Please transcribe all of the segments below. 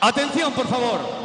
Atención, por favor.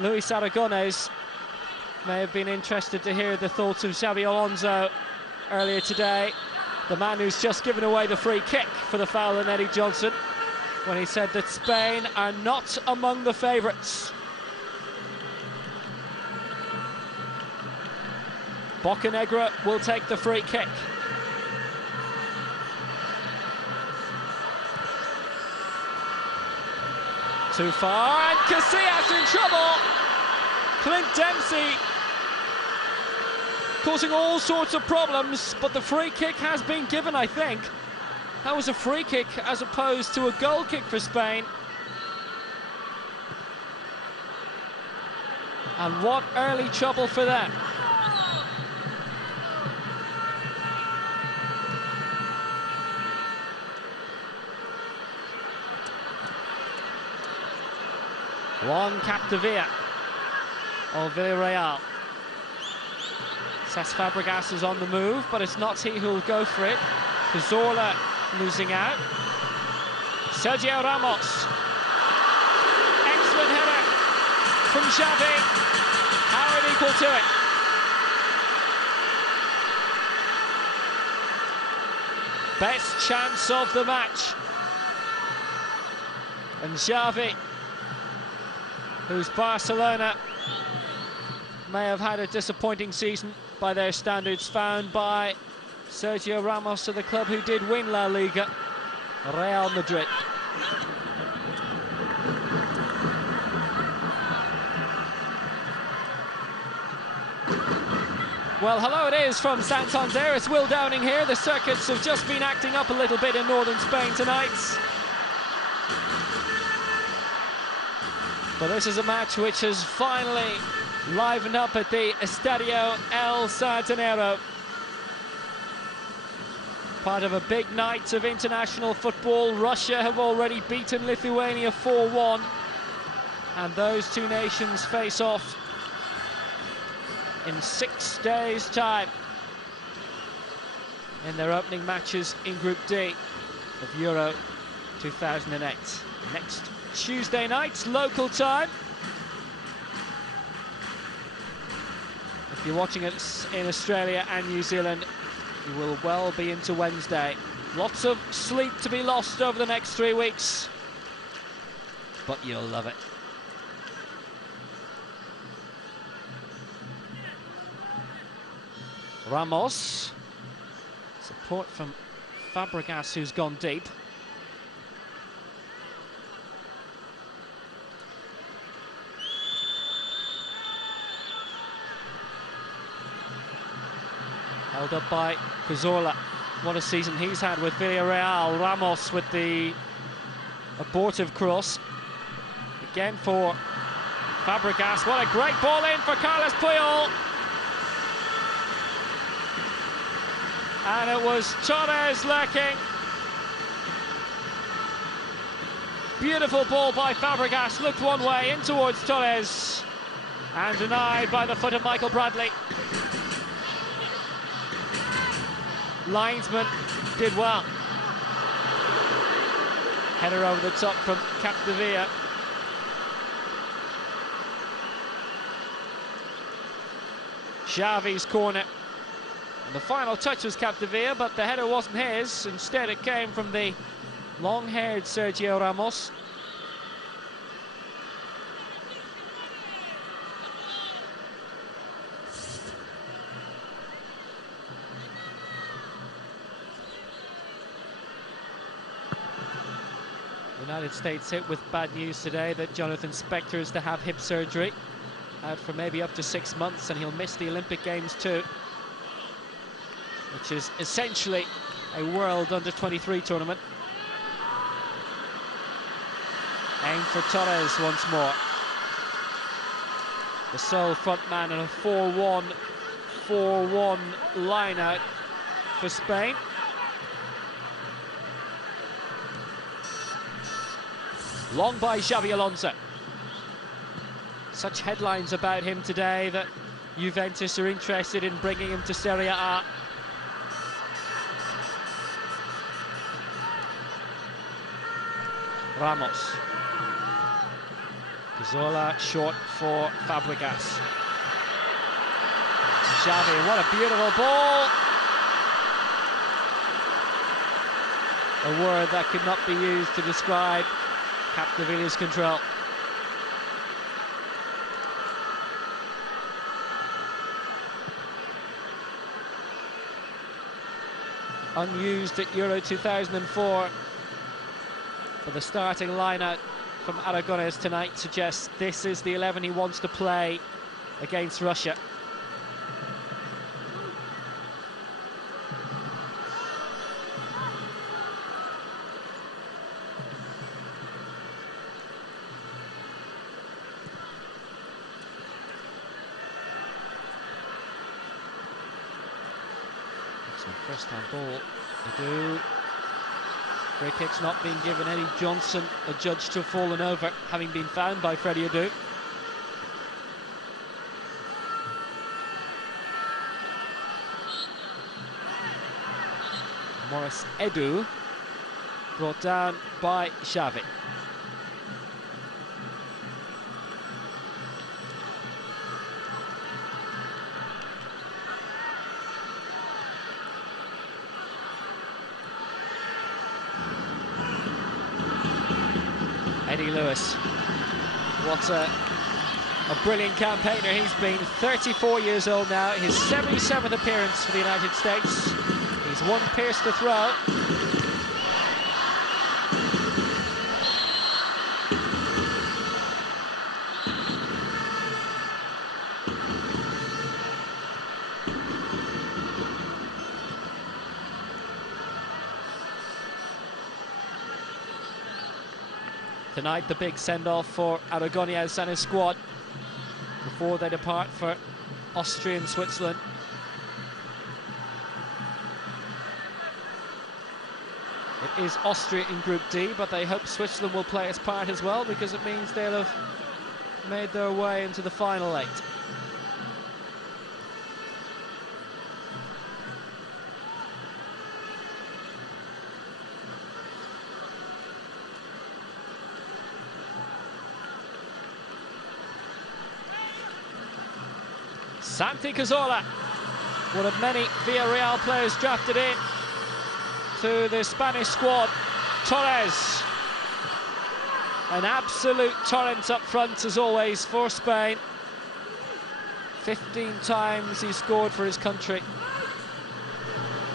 Luis Aragonés may have been interested to hear the thoughts of Xabi Alonso earlier today, the man who's just given away the free kick for the foul on Eddie Johnson, when he said that Spain are not among the favourites. Bocanegra will take the free kick. Too far, and Casillas in trouble. Clint Dempsey causing all sorts of problems, but the free kick has been given, I think. That was a free kick as opposed to a goal kick for Spain. And what early trouble for them. Juan Capdevila of Villarreal. Cesc Fabregas is on the move, but it's not he who'll go for it. Cazorla losing out. Sergio Ramos. Excellent header from Xavi. Howard equal to it. Best chance of the match. And Xavi, whose Barcelona may have had a disappointing season by their standards, found by Sergio Ramos of the club who did win La Liga, Real Madrid. Well, hello it is from Santander. It's Will Downing here. The circuits have just been acting up a little bit in northern Spain tonight. But this is a match which has finally livened up at the Estadio El Centenario. Part of a big night of international football. Russia have already beaten Lithuania 4-1. And those two nations face off in 6 days' time in their opening matches in Group D of Euro 2008. Next Tuesday night, local time. If you're watching it in Australia and New Zealand, you will well be into Wednesday. Lots of sleep to be lost over the next 3 weeks, but you'll love it. Ramos. Support from Fabregas, who's gone deep. Held up by Cazorla. What a season he's had with Villarreal. Ramos with the abortive cross. Again for Fabregas. What a great ball in for Carles Puyol. And it was Torres lurking. Beautiful ball by Fabregas. Looked one way in towards Torres. And denied by the foot of Michael Bradley. Linesman did well. Header over the top from Capdevila. Xavi's corner. And the final touch was Capdevila, but the header wasn't his. Instead it came from the long-haired Sergio Ramos. United States hit with bad news today that Jonathan Spector is to have hip surgery, out for maybe up to 6 months, and he'll miss the Olympic Games too, which is essentially a World Under-23 tournament. Aim for Torres once more. The sole front man in a 4-1 line-out for Spain. Long by Xabi Alonso. Such headlines about him today that Juventus are interested in bringing him to Serie A. Ramos. Cazorla short for Fabregas. Xavi, what a beautiful ball. A word that could not be used to describe Capdevilla's control. Unused at Euro 2004, but the starting lineup from Aragonés tonight suggests this is the 11 he wants to play against Russia. First time ball, Edu. Free kick's not being given. Eddie Johnson adjudged to have fallen over, having been found by Freddie Edu. Morris Edu brought down by Xavi. Eddie Lewis, what a brilliant campaigner he's been. 34 years old now, his 77th appearance for the United States. He's one pierce to throw. Tonight, the big send-off for Aragonés and his squad before they depart for Austria and Switzerland. It is Austria in Group D, but they hope Switzerland will play its part as well, because it means they'll have made their way into the final 8. Santi Cazorla, one of many Villarreal players drafted in to the Spanish squad. Torres, an absolute torrent up front as always for Spain. 15 times he scored for his country,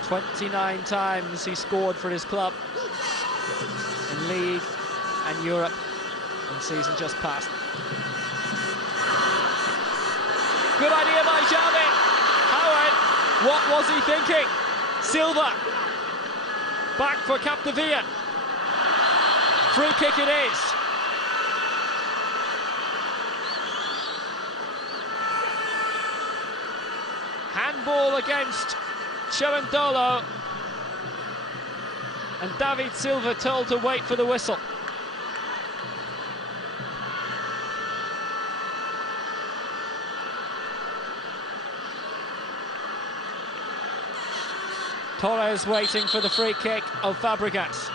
29 times he scored for his club in League and Europe in season just past. Good idea by Xavi. Howard, what was he thinking? Silva, back for Capdevila. Free kick it is. Handball against Cherundolo. And David Silva told to wait for the whistle. Torres waiting for the free kick of Fabregas.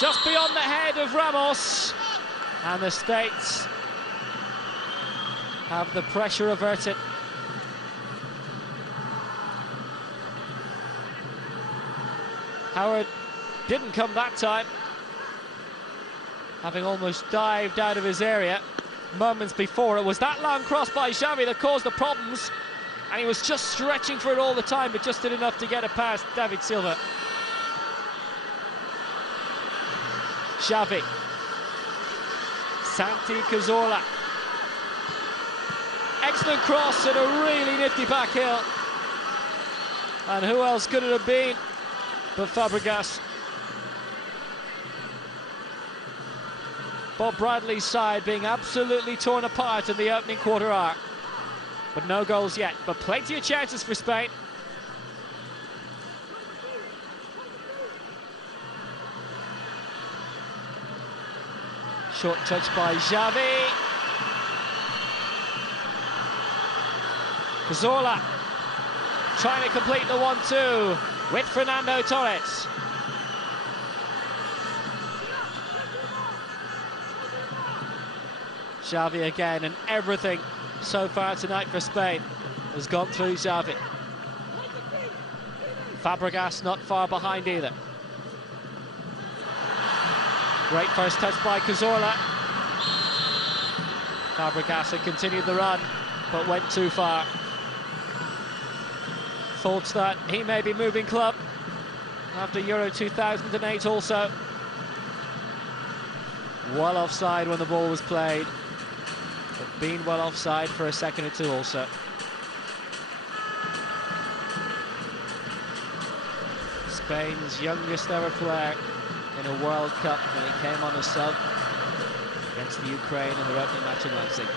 Just beyond the head of Ramos, and the States have the pressure averted. Howard didn't come that time, having almost dived out of his area moments before. It was that long cross by Xavi that caused the problems, and he was just stretching for it all the time, but just did enough to get it past David Silva. Xavi, Santi Cazorla, excellent cross and a really nifty back heel, and who else could it have been but Fabregas? Bob Bradley's side being absolutely torn apart in the opening quarter hour. But no goals yet, but plenty of chances for Spain. Short touch by Xavi. Cazorla trying to complete the 1-2 with Fernando Torres. Xavi again, and everything so far tonight for Spain has gone through Xavi. Fabregas not far behind either. Great first touch by Cazorla. Fabregas had continued the run, but went too far. Thoughts that he may be moving club after Euro 2008 also. Well offside when the ball was played, but been well offside for a second or two also. Spain's youngest ever player in a World Cup when he came on as sub against the Ukraine in their opening match in Leipzig.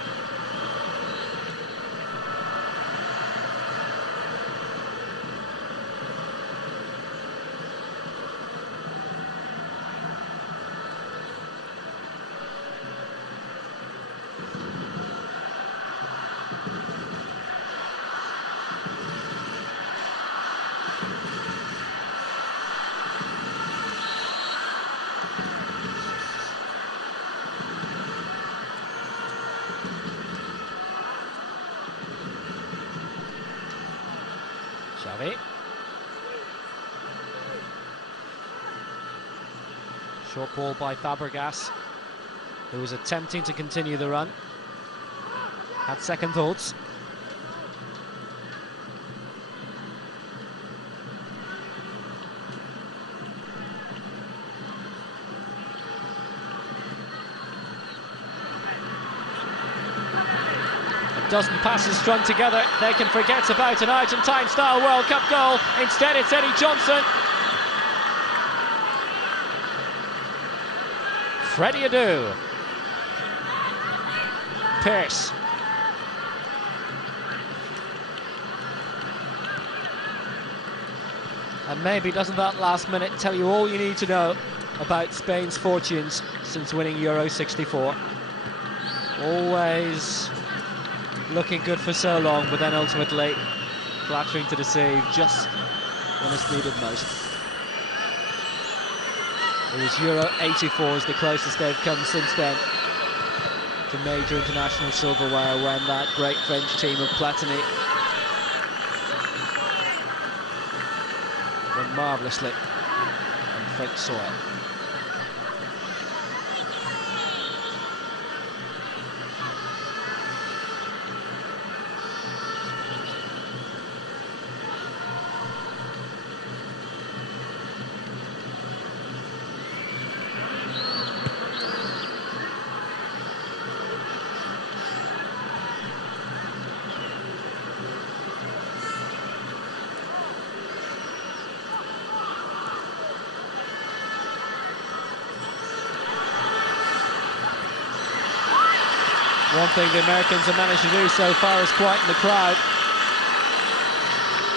Xavi. Short ball by Fabregas, who was attempting to continue the run. Had second thoughts. A dozen passes strung together, they can forget about an Argentine-style World Cup goal. Instead, it's Eddie Johnson. Freddie Adu. Pierce. And maybe doesn't that last minute tell you all you need to know about Spain's fortunes since winning Euro 64. Always looking good for so long, but then ultimately flattering to deceive just when it's needed most. It was Euro 84 is the closest they've come since then to major international silverware, when that great French team of Platini won marvellously on French soil. One thing the Americans have managed to do so far is quieten the crowd.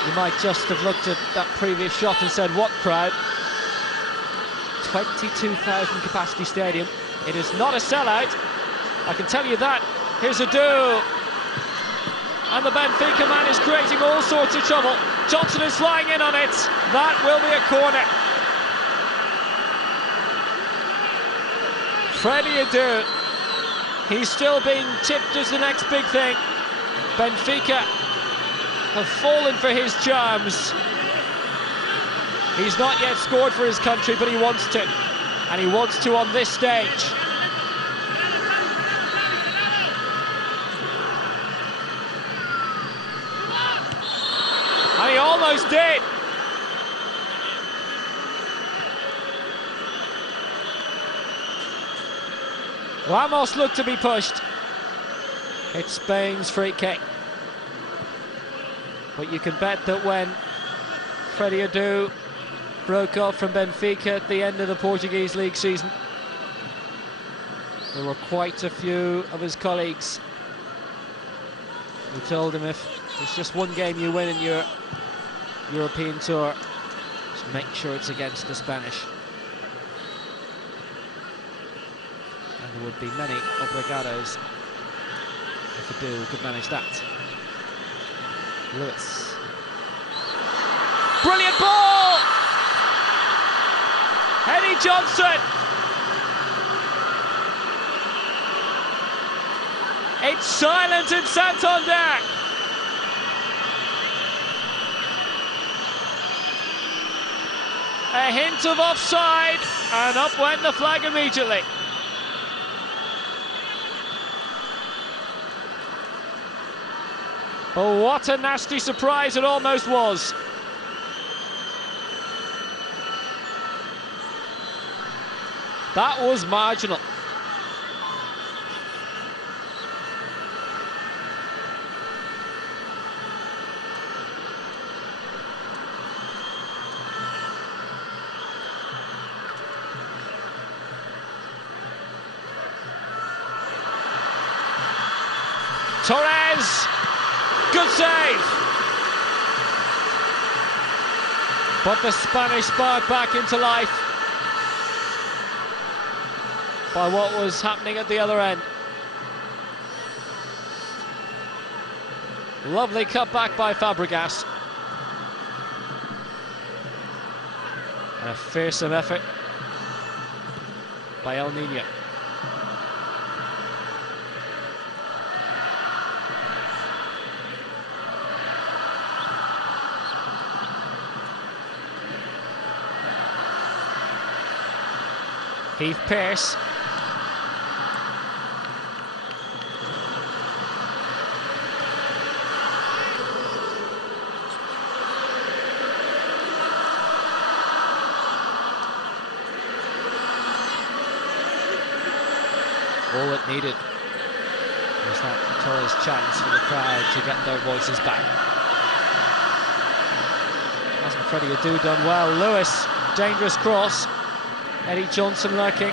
You might just have looked at that previous shot and said, what crowd? 22,000 capacity stadium. It is not a sellout, I can tell you that. Here's Adu. And the Benfica man is creating all sorts of trouble. Johnson is flying in on it. That will be a corner. Freddie Adu. He's still being tipped as the next big thing. Benfica have fallen for his charms. He's not yet scored for his country, but he wants to. And he wants to on this stage. And he almost did. Ramos looked to be pushed. It's Spain's free kick. But you can bet that when Freddie Adu broke off from Benfica at the end of the Portuguese league season, there were quite a few of his colleagues who told him, if it's just one game you win in your European tour, just make sure it's against the Spanish. And there would be many obrigados if Adu could manage that. Lewis. Brilliant ball! Eddie Johnson! It's silent in Santander! A hint of offside, and up went the flag immediately. Oh, what a nasty surprise it almost was. That was marginal. Torres, good save. But the Spanish sparred back into life by what was happening at the other end. Lovely cut back by Fabregas. And a fearsome effort by El Nino. Heath Pearce. All it needed was that Torres chance for the crowd to get their voices back. Hasn't Freddie Adu done well? Lewis, dangerous cross. Eddie Johnson lurking.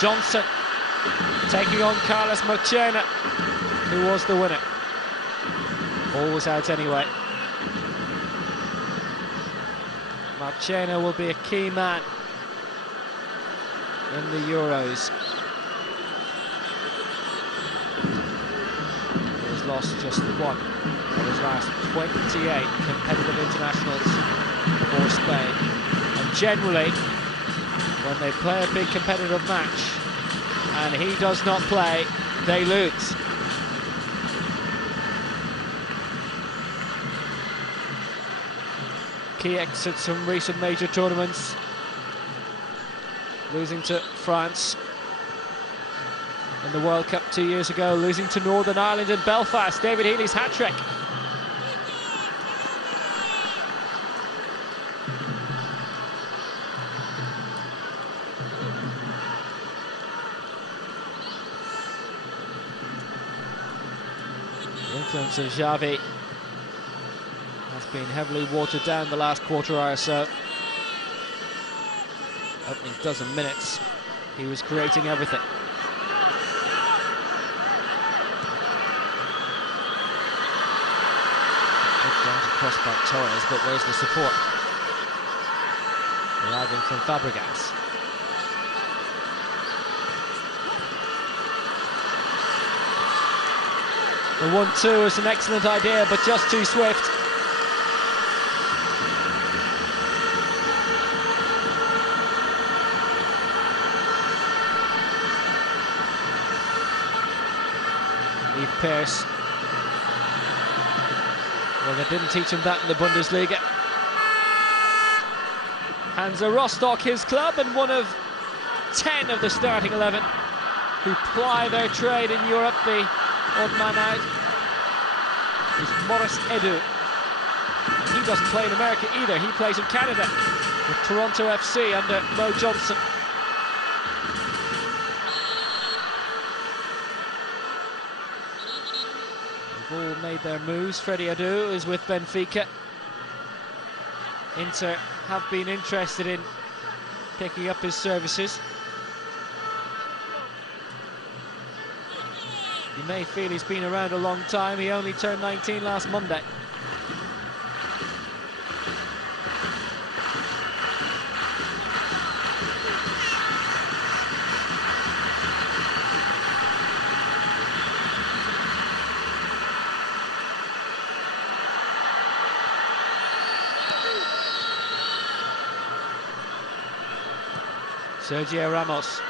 Johnson taking on Carlos Marchena, who was the winner. Ball was out anyway. Marchena will be a key man in the Euros. He has lost just one of his last 28 competitive internationals for Spain. And generally, when they play a big competitive match and he does not play, they lose. Key exits from recent major tournaments, losing to France in the World Cup 2 years ago, losing to Northern Ireland in Belfast. David Healy's hat-trick. The influence of Xavi has been heavily watered down the last quarter hour or so. Opening dozen minutes, he was creating everything. Good dart across by Torres, but where's the support? Arriving from Fabregas. The 1-2 is an excellent idea, but just too swift. Heath Pearce. Well, they didn't teach him that in the Bundesliga. Hansa Rostock, his club, and one of 10 of the starting 11 who ply their trade in Europe. The odd man out is Maurice Edu. He doesn't play in America either. He plays in Canada with Toronto FC under Mo Johnson. All made their moves. Freddie Adu is with Benfica. Inter have been interested in picking up his services. You may feel he's been around a long time. He only turned 19 last Monday. Sergio Ramos.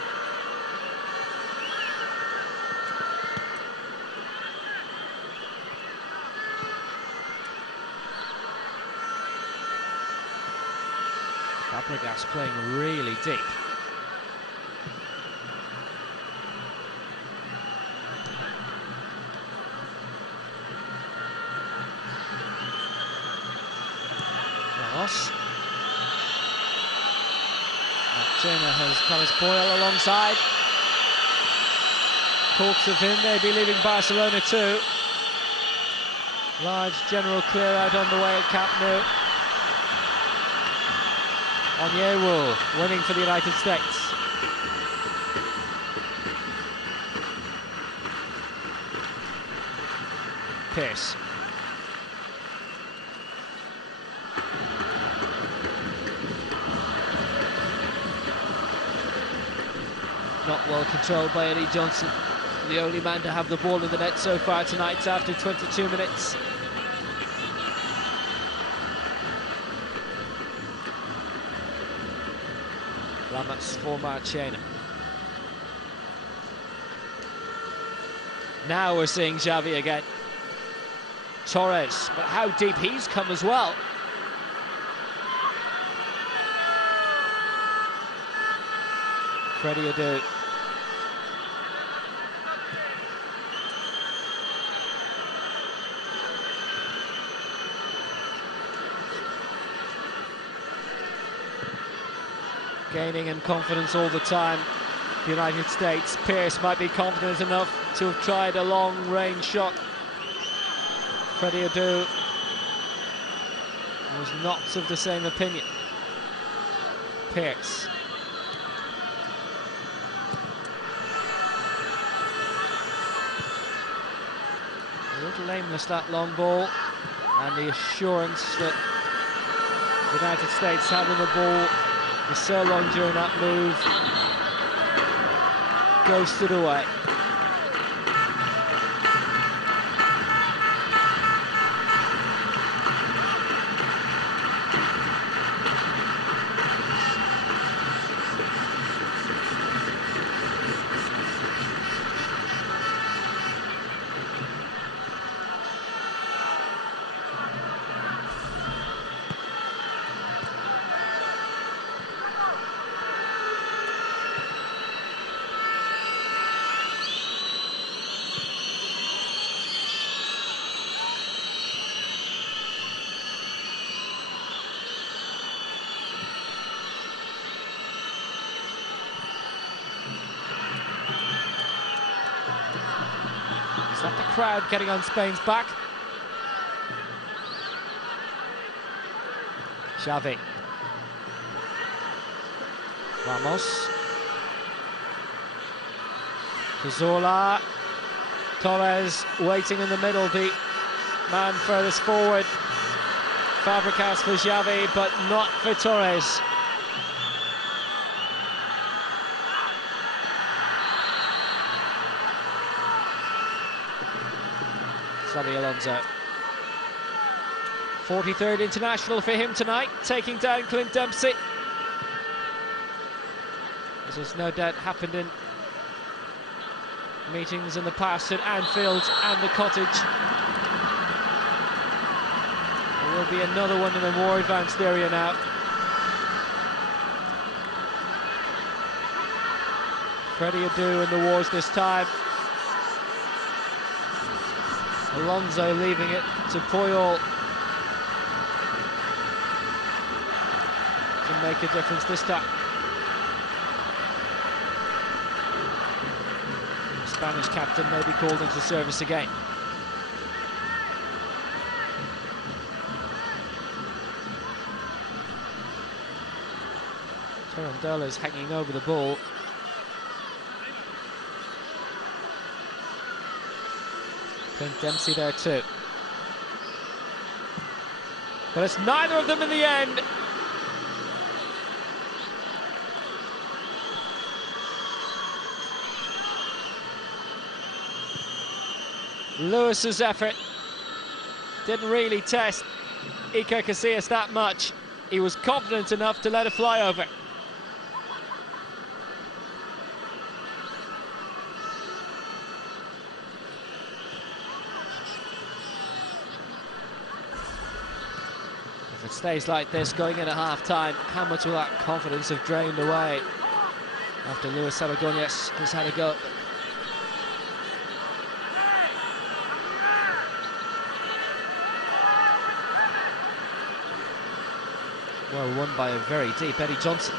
Fabregas playing really deep. Ramos. Marchena has Carlos Boyle alongside. Talks of him maybe leaving Barcelona too. Large general clear out on the way at Camp Nou. Onyewu winning for the United States. Pearce. Not well controlled by Eddie Johnson, the only man to have the ball in the net so far tonight after 22 minutes. Ramos for Marchena. Now we're seeing Xavi again. Torres, but how deep he's come as well. Freddie Adu. Gaining in confidence all the time. The United States. Pearce might be confident enough to have tried a long-range shot. Freddie Adu was not of the same opinion. Pearce. A little aimless, that long ball, and the assurance that the United States having the ball for so long during that move ghosted away. Is that the crowd getting on Spain's back? Xavi. Ramos. Cazorla. Torres waiting in the middle, the man furthest forward. Fabregas for Xavi, but not for Torres. Xabi Alonso. 43rd international for him tonight, taking down Clint Dempsey. This has no doubt happened in meetings in the past at Anfield and the Cottage. There will be another one in a more advanced area now. Freddie Adu in the wars this time. Alonso leaving it to Puyol to make a difference this time. Spanish captain may be called into service again. Ferrandola's hanging over the ball. Clint Dempsey there too. But it's neither of them in the end. Lewis's effort didn't really test Iker Casillas that much. He was confident enough to let it fly over. If it stays like this going into half-time, how much will that confidence have drained away after Luis Aragonés has had a go? Well won by a very deep Eddie Johnson.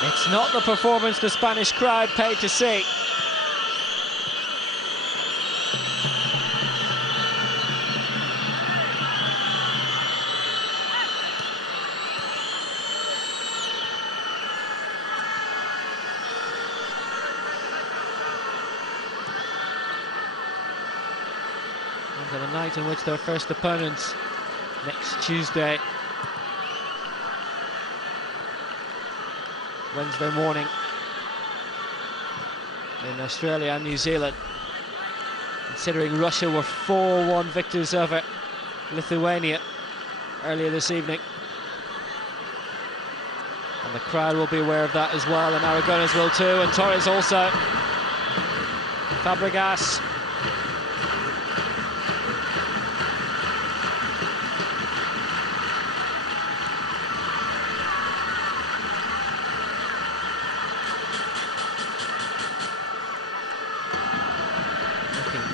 It's not the performance the Spanish crowd paid to see. And the night in which their first opponents next Tuesday, Wednesday morning, in Australia and New Zealand, considering Russia were 4-1 victors over Lithuania earlier this evening. And the crowd will be aware of that as well, and Aragonés will too, and Torres also. Fabregas.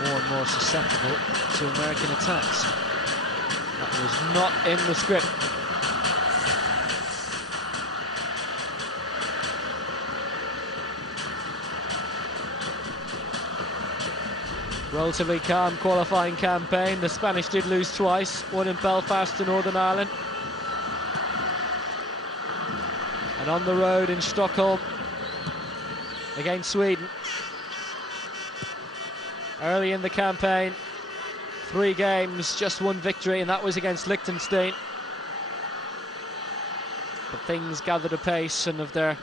More and more susceptible to American attacks. That was not in the script. Relatively calm qualifying campaign. The Spanish did lose twice, one in Belfast to Northern Ireland, and on the road in Stockholm against Sweden. Early in the campaign, 3 games, just 1 victory, and that was against Liechtenstein. But things gathered apace, and of their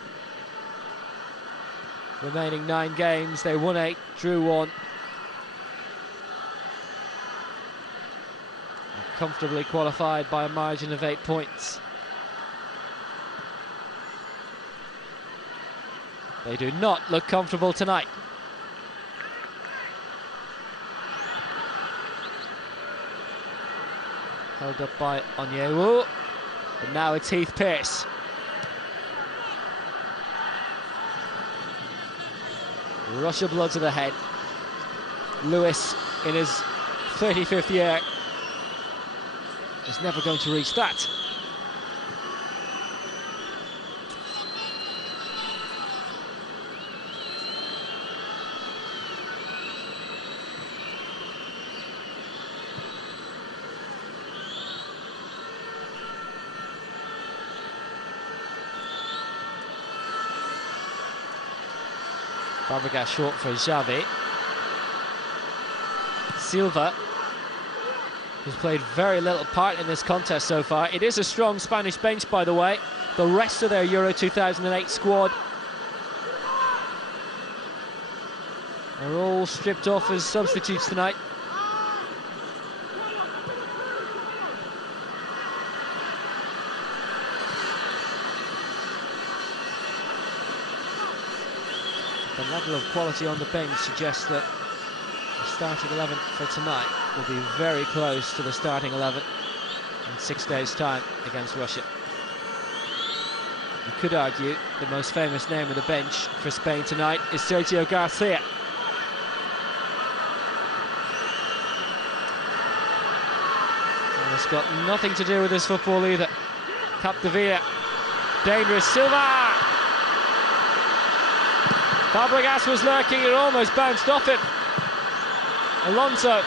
remaining 9 games, they won 8, drew 1. And comfortably qualified by a margin of 8 points. They do not look comfortable tonight. Held up by Onyewu, and now it's Heath Pearce. Rush of blood to the head. Lewis, in his 35th year, is never going to reach that. Fabregas short for Xavi. Silva, who's played very little part in this contest so far. It is a strong Spanish bench, by the way. The rest of their Euro 2008 squad are all stripped off as substitutes tonight. The level of quality on the bench suggests that the starting 11 for tonight will be very close to the starting 11 in 6 days' time against Russia. You could argue the most famous name on the bench for Spain tonight is Sergio Garcia. That's got nothing to do with his football either. Capdevila, dangerous, Silva! Fabregas was lurking, it almost bounced off him. Alonso.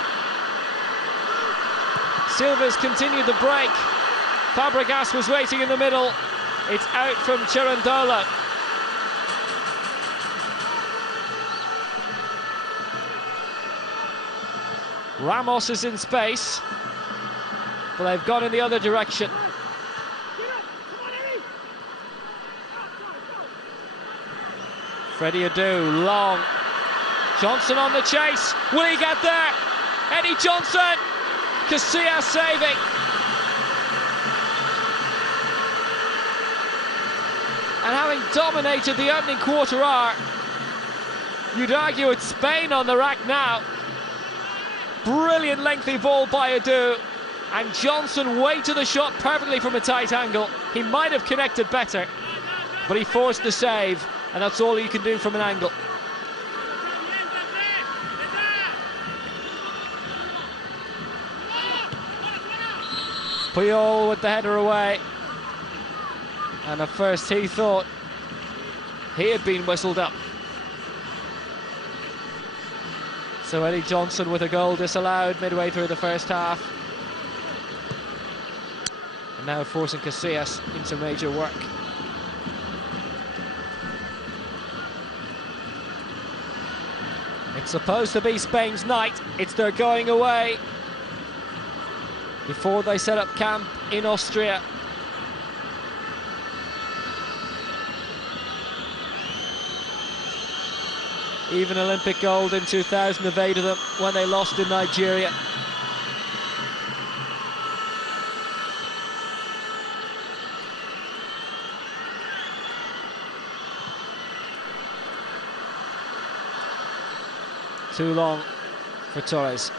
Silva's continued the break. Fabregas was waiting in the middle. It's out from Cherundolo. Ramos is in space, but they've gone in the other direction. Freddie Adu, long. Johnson on the chase. Will he get there? Eddie Johnson. Casillas saving. And having dominated the opening quarter hour, you'd argue it's Spain on the rack now. Brilliant lengthy ball by Adu. And Johnson waited the shot perfectly from a tight angle. He might have connected better, but he forced the save. And that's all you can do from an angle. Puyol with the header away. And at first he thought he had been whistled up. So Eddie Johnson with a goal disallowed midway through the first half. And now forcing Casillas into major work. It's supposed to be Spain's night. It's their going away before they set up camp in Austria. Even Olympic gold in 2000 evaded them when they lost in Nigeria. Too long for Torres.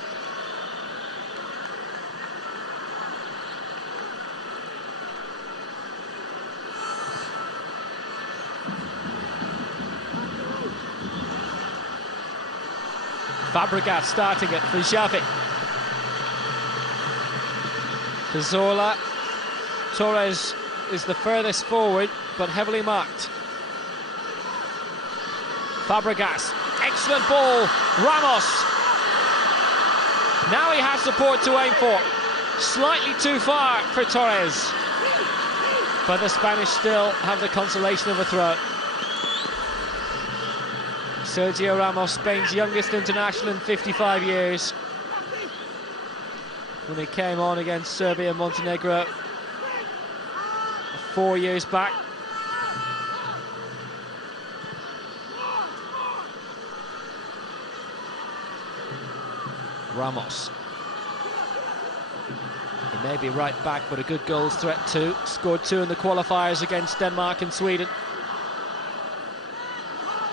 Fabregas starting it for Xavi. Cazorla. Torres is the furthest forward, but heavily marked. Fabregas. Excellent ball, Ramos. Now he has support to aim for. Slightly too far for Torres. But the Spanish still have the consolation of a throw. Sergio Ramos, Spain's youngest international in 55 years. When he came on against Serbia and Montenegro 4 years back. Ramos. He may be right back, but a good goals threat too. Scored 2 in the qualifiers against Denmark and Sweden.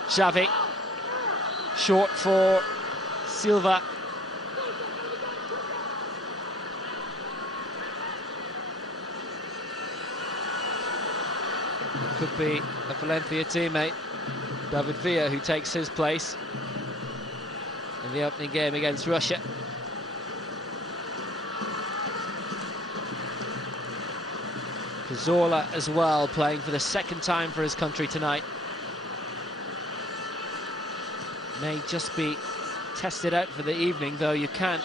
Xavi. Short for Silva. Could be a Valencia teammate, David Villa, who takes his place in the opening game against Russia. Cazorla as well, playing for the second time for his country tonight. May just be tested out for the evening, though you can't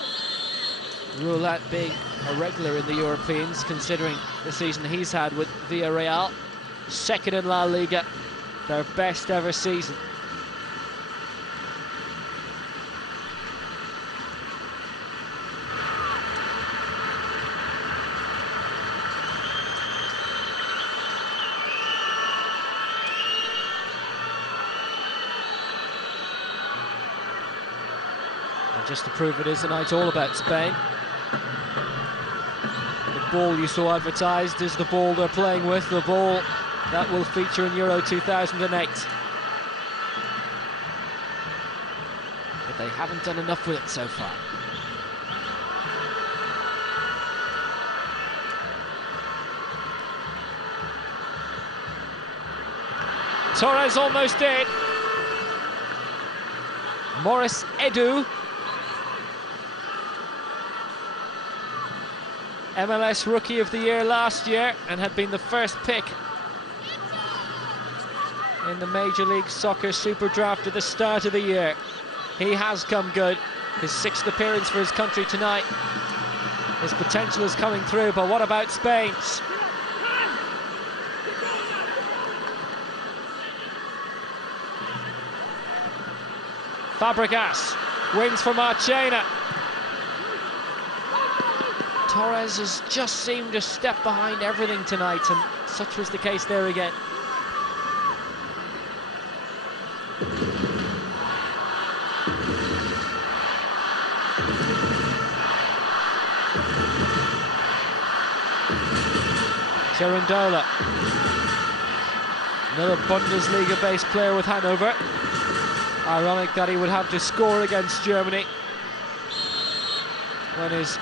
rule out being a regular in the Europeans, considering the season he's had with Villarreal. Second in La Liga, their best ever season. Just to prove it is a night all about Spain. The ball you saw advertised is the ball they're playing with, the ball that will feature in Euro 2008. But they haven't done enough with it so far. Torres almost did. Morris Edu. MLS Rookie of the Year last year and had been the first pick in the Major League Soccer Super Draft at the start of the year. He has come good. His 6th appearance for his country tonight. His potential is coming through, but what about Spain's? Fabregas wins for Marchena. Torres has just seemed to step behind everything tonight, and such was the case there again. Cherundolo, another Bundesliga-based player with Hanover. Ironic that he would have to score against Germany when his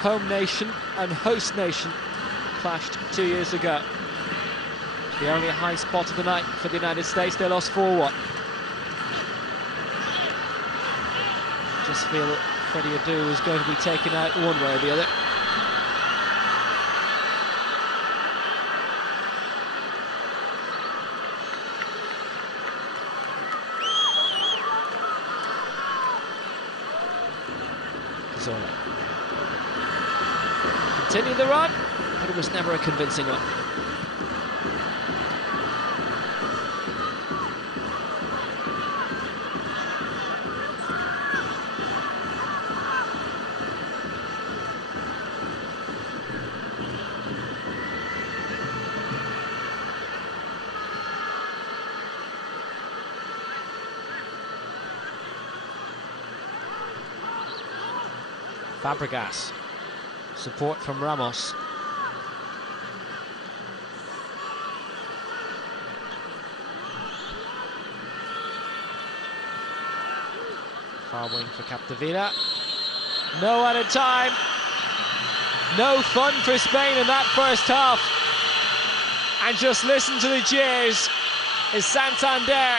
home nation and host nation clashed 2 years ago. The only high spot of the night for the United States. They lost 4-1. Just feel that Freddie Adu is going to be taken out one way or the other. Continue the run, but it was never a convincing one. Fabregas, support from Ramos. Far wing for Capdevila. No added time. No fun for Spain in that first half. And just listen to the cheers as Santander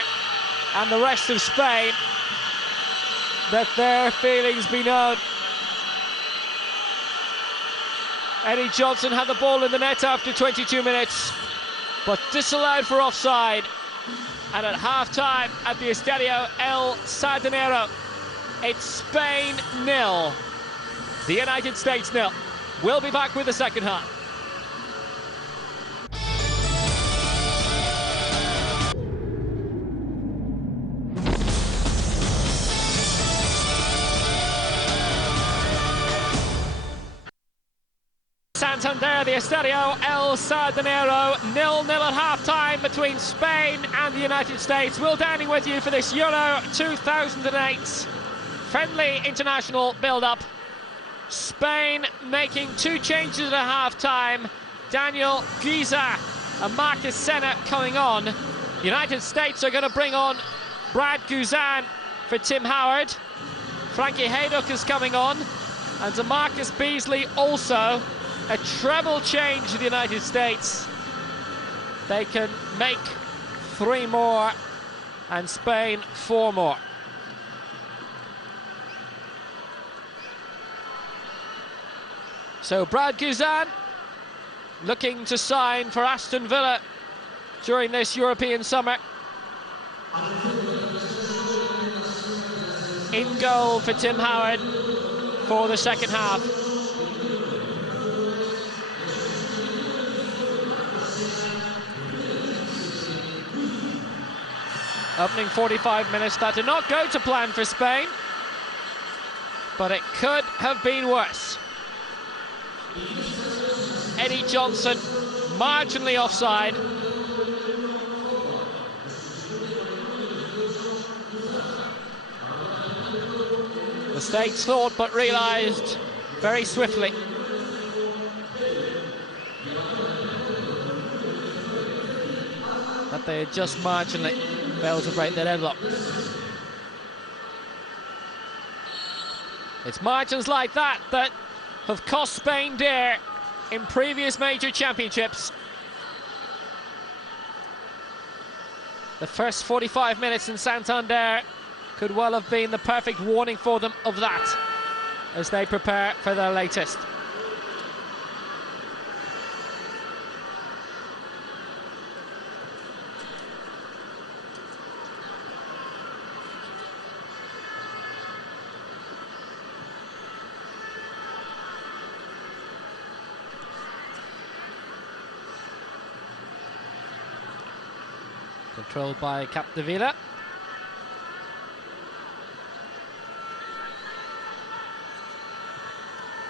and the rest of Spain, let their feelings be known. Eddie Johnson had the ball in the net after 22 minutes, but disallowed for offside. And at half-time at the Estadio El Sardinero, it's Spain 0, the United States 0. We'll be back with the second half. Santander, the Estadio El Sardinero, 0-0 at half-time between Spain and the United States. Will Downing with you for this Euro 2008 friendly international build-up. Spain making 2 changes at half-time. Daniel Giza and Marcus Senna coming on. United States are going to bring on Brad Guzan for Tim Howard. Frankie Haydock is coming on, and DeMarcus Beasley also. A treble change to the United States. They can make 3 more, and Spain 4 more. So Brad Guzan looking to sign for Aston Villa during this European summer. In goal for Tim Howard for the second half. Opening 45 minutes, that did not go to plan for Spain, but it could have been worse. Eddie Johnson, marginally offside. The States thought but realised very swiftly that they had just marginally failed to break their deadlock. It's margins like that that have cost Spain dear in previous major championships. The first 45 minutes in Santander could well have been the perfect warning for them of that as they prepare for their latest. Controlled by Capdevila.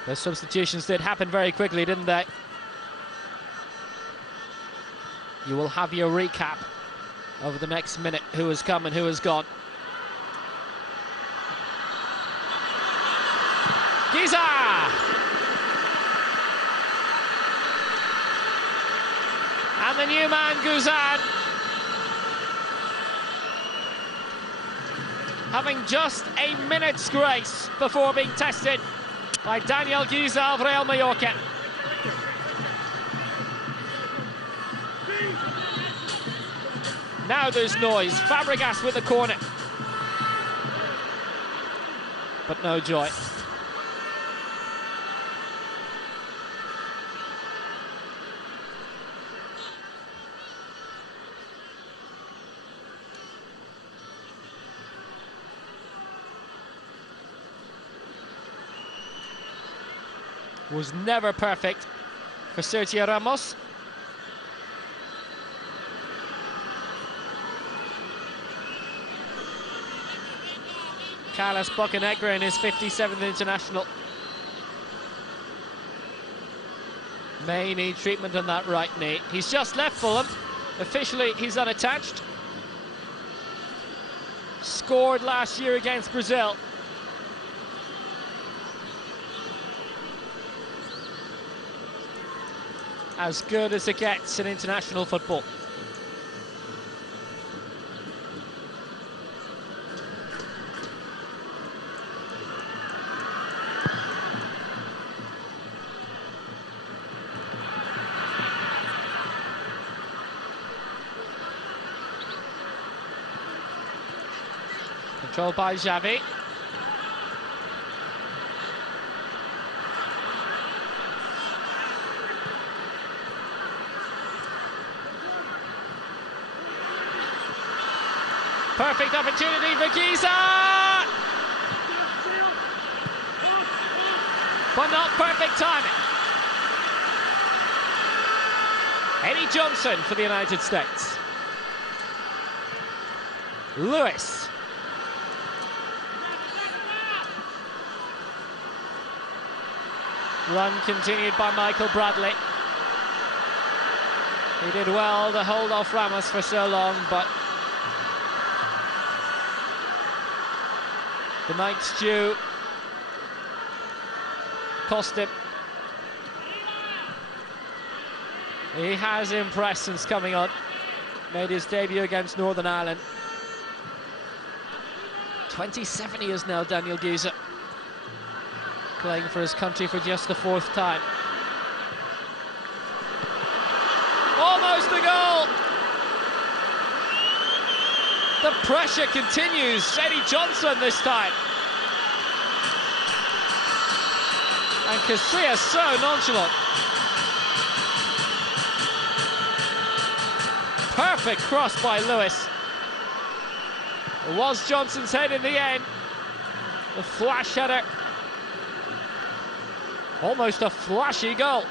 Those substitutions did happen very quickly, didn't they? You will have your recap over the next minute, who has come and who has gone. Giza! And the new man, Guzan, having just a minute's grace before being tested by Daniel Giza of Real Mallorca. Now there's noise. Fabregas with the corner. But no joy. Was never perfect for Sergio Ramos. Carlos Bocanegra in his 57th international. May need treatment on that right knee. He's just left Fulham. Officially, he's unattached. Scored last year against Brazil. As good as it gets in international football. Controlled by Xavi. Perfect opportunity for Giza! But not perfect timing. Eddie Johnson for the United States. Lewis. Run continued by Michael Bradley. He did well to hold off Ramos for so long, but the night stew cost him. He has impressed since coming on. Made his debut against Northern Ireland. 27 years now, Daniel Giza. Playing for his country for just the 4th time. Almost a goal! The pressure continues. Eddie Johnson this time. And Casillas so nonchalant. Perfect cross by Lewis. It was Johnson's head in the end. The flash header. Almost a flashy goal.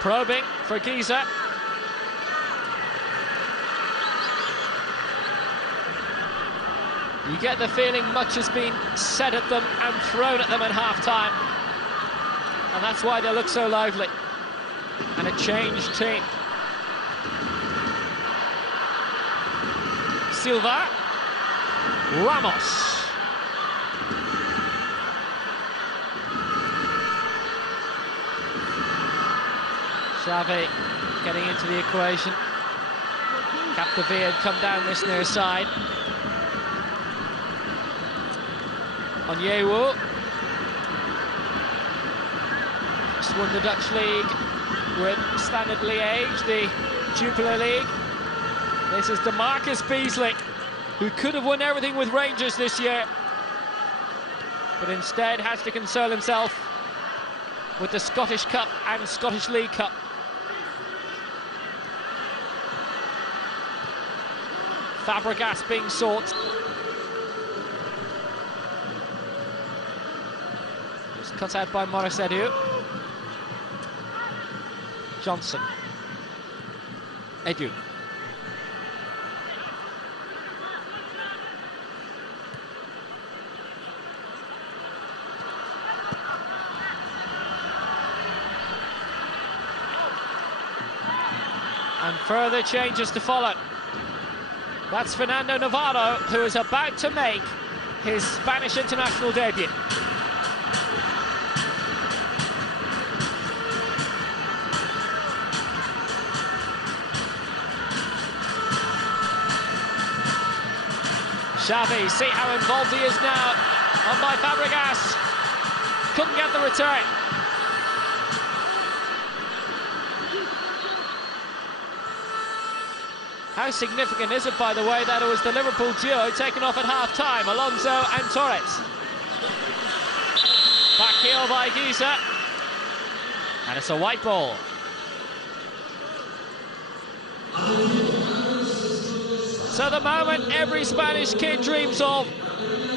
Probing for Giza. You get the feeling much has been said at them and thrown at them at half-time. And that's why they look so lively. And a changed team. Silva. Ramos. Xavi getting into the equation. Capdevila had come down this near side. Onyewu. First won the Dutch League with Standard Liège, the Jupiler League. This is DeMarcus Beasley, who could have won everything with Rangers this year, but instead has to console himself with the Scottish Cup and Scottish League Cup. Fabregas being sought. Just cut out by Maurice Edu. Johnson. Edu. And further changes to follow. That's Fernando Navarro, who is about to make his Spanish international debut. Xavi, see how involved he is now. On by Fabregas. Couldn't get the return. How significant is it, by the way, that it was the Liverpool duo taken off at half-time, Alonso and Torres. Back heel by Giza. And it's a white ball. So the moment every Spanish kid dreams of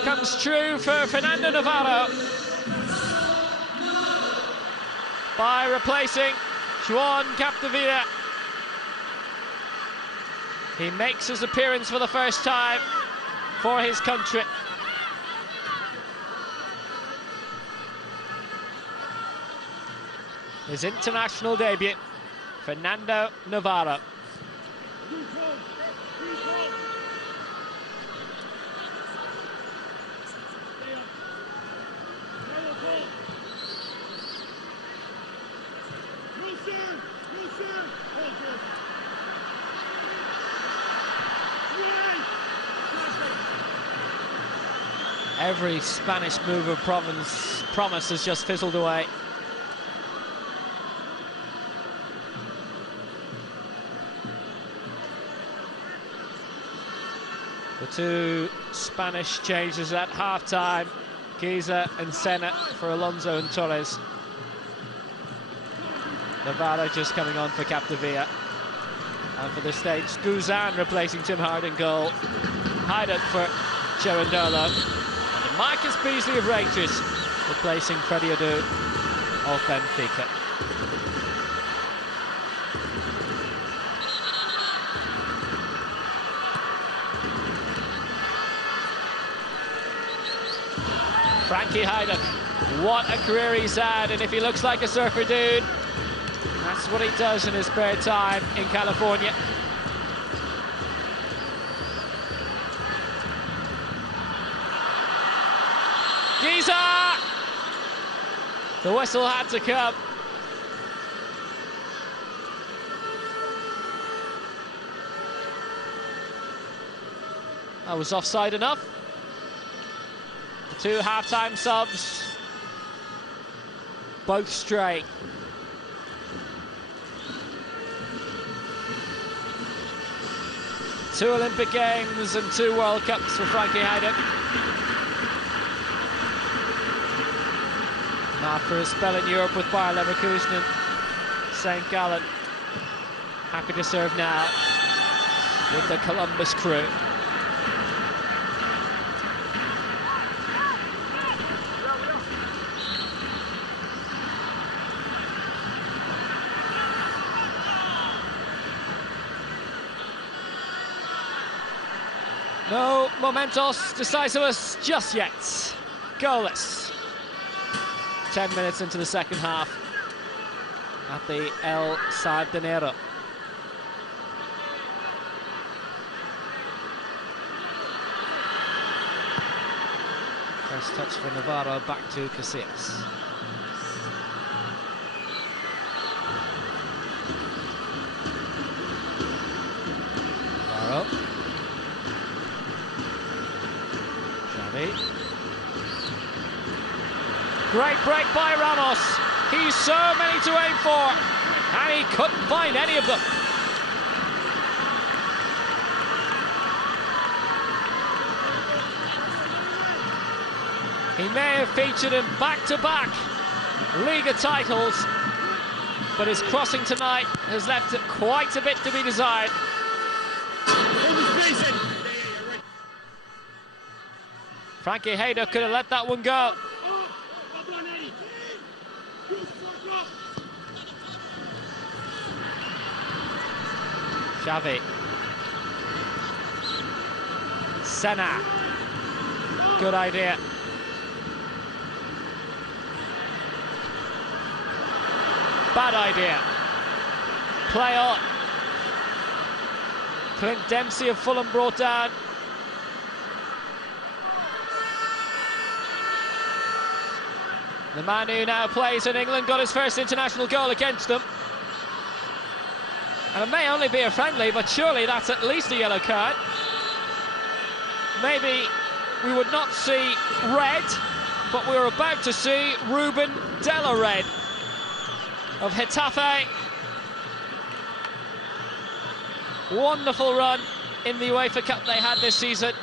comes true for Fernando Navarro by replacing Joan Capdevila. He makes his appearance for the first time for his country. His international debut, Fernando Navarro. Every Spanish move of promise has just fizzled away. The two Spanish changes at half-time, Giza and Senna for Alonso and Torres. Navarro just coming on for Capdevila. And for the States, Guzan replacing Tim Howard in goal. Haiduk for Cherundolo. Marcus Beasley of Rangers replacing Freddie Adu of Benfica. Frankie Haiduk, what a career he's had, and if he looks like a surfer dude, that's what he does in his spare time in California. Giza! The whistle had to come. That was offside enough. The two half-time subs, both straight. Two Olympic Games and two World Cups for Frankie Haiduk. After a spell in Europe with Bayer Leverkusen and St. Gallen, happy to serve now with the Columbus crew. No momentos decisivos just yet. Goalless. 10 minutes into the second half at the El Sardinero. First touch for Navarro, back to Casillas. Navarro. Xavi. Great break by Ramos. He's so many to aim for, and he couldn't find any of them. He may have featured in back-to-back Liga titles, but his crossing tonight has left it quite a bit to be desired. Frankie Hayder could have let that one go. Xavi. Senna. Good idea. Bad idea. Play on. Clint Dempsey of Fulham brought down. The man who now plays in England got his first international goal against them. And it may only be a friendly, but surely that's at least a yellow card. Maybe we would not see red, but we're about to see Ruben Della red of Getafe. Wonderful run in the UEFA Cup they had this season.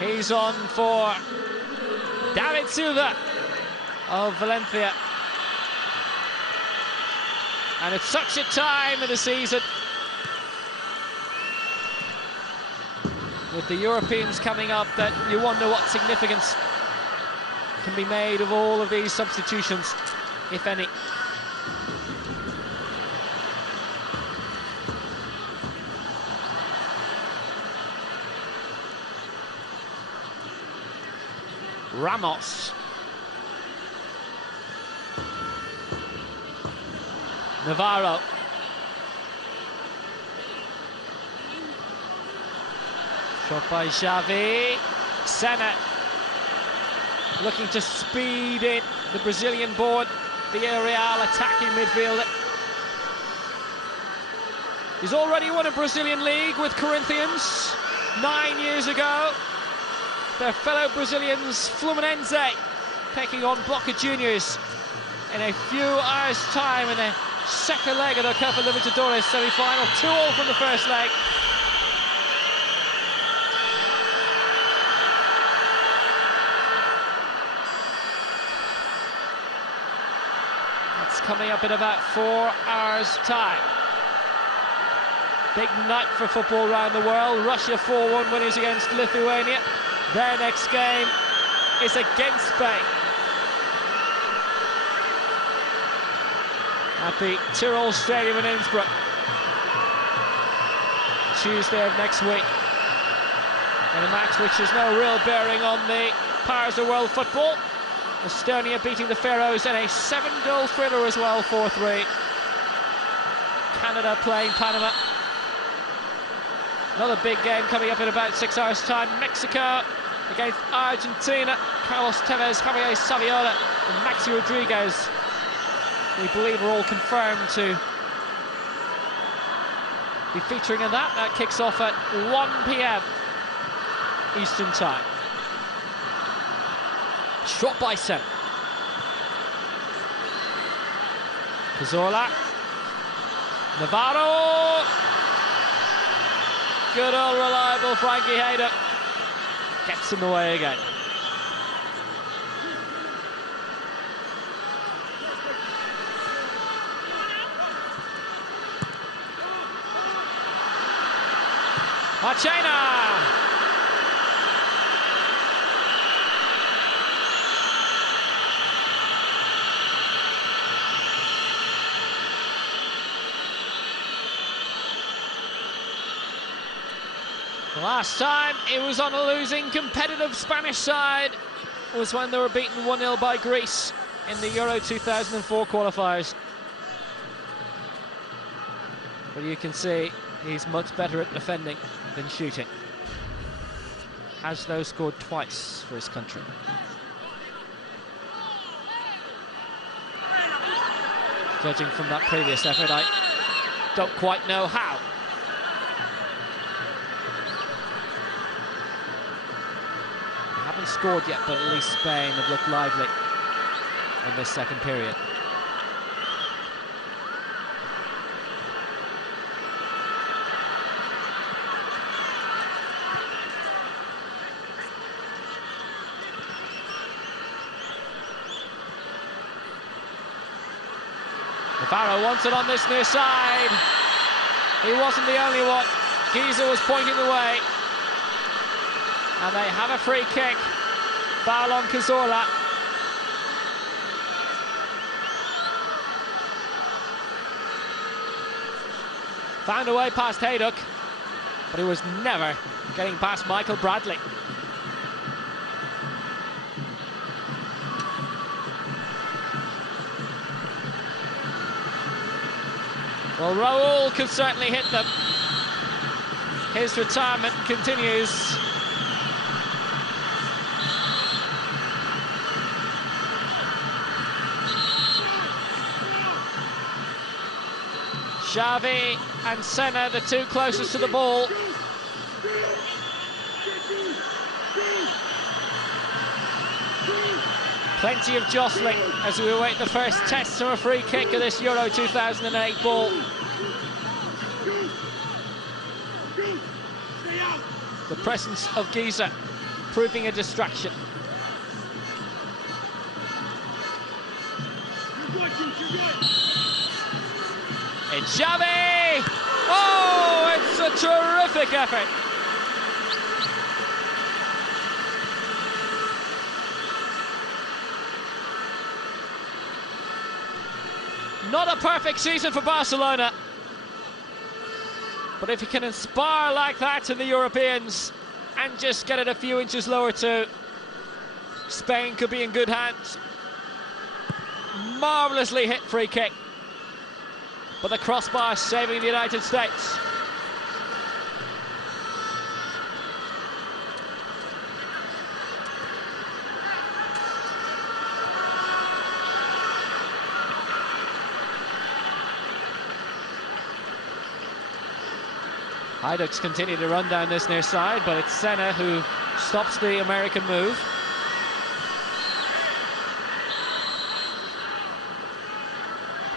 He's on for David Silva of Valencia. And it's such a time of the season, with the Europeans coming up, that you wonder what significance can be made of all of these substitutions, if any. Ramos. Navarro. Shot by Xavi. Senna looking to speed in the Brazilian board, the Real attacking midfielder. He's already won a Brazilian league with Corinthians 9 years ago. Their fellow Brazilians, Fluminense, taking on Boca Juniors in a few hours' time in the second leg of the Copa Libertadores semi-final. 2-2 from the first leg. That's coming up in about 4 hours' time. Big night for football around the world. Russia 4-1 winners against Lithuania. Their next game is against Spain at the Tyrrell Stadium in Innsbruck, Tuesday of next week, in a match which has no real bearing on the powers of world football. Estonia beating the Faroes in a 7-goal thriller as well, 4-3. Canada playing Panama. Another big game coming up in about 6 hours' time. Mexico against Argentina. Carlos Tevez, Javier Saviola and Maxi Rodriguez, we believe, are all confirmed to be featuring in that. That kicks off at 1 p.m. Eastern time. Shot by Senna. Cazorla. Navarro. Good old reliable Frankie Hayder gets in the way again. Marchena. The last time it was on a losing competitive Spanish side was when they were beaten 1-0 by Greece in the Euro 2004 qualifiers. But you can see he's much better at defending than shooting. Has though scored twice for his country. Judging from that previous effort, I don't quite know how. haven't scored yet, but at least Spain have looked lively in this second period. Navarro wants it on this near side. He wasn't the only one. Giza was pointing the way. And they have a free kick. Foul on Cazorla. Found a way past Hayduk, but he was never getting past Michael Bradley. Well, Raul can certainly hit them. His retirement continues. Xavi and Senna, the two closest to the ball. Plenty of jostling as we await the first test from a free kick of this Euro 2008 ball. The presence of Giza proving a distraction. It's Xavi! Oh, it's a terrific effort. Not a perfect season for Barcelona, but if he can inspire like that to the Europeans and just get it a few inches lower too, Spain could be in good hands. Marvellously hit free kick, but the crossbar saving the United States. Hajduk's continue to run down this near side, but it's Senna who stops the American move.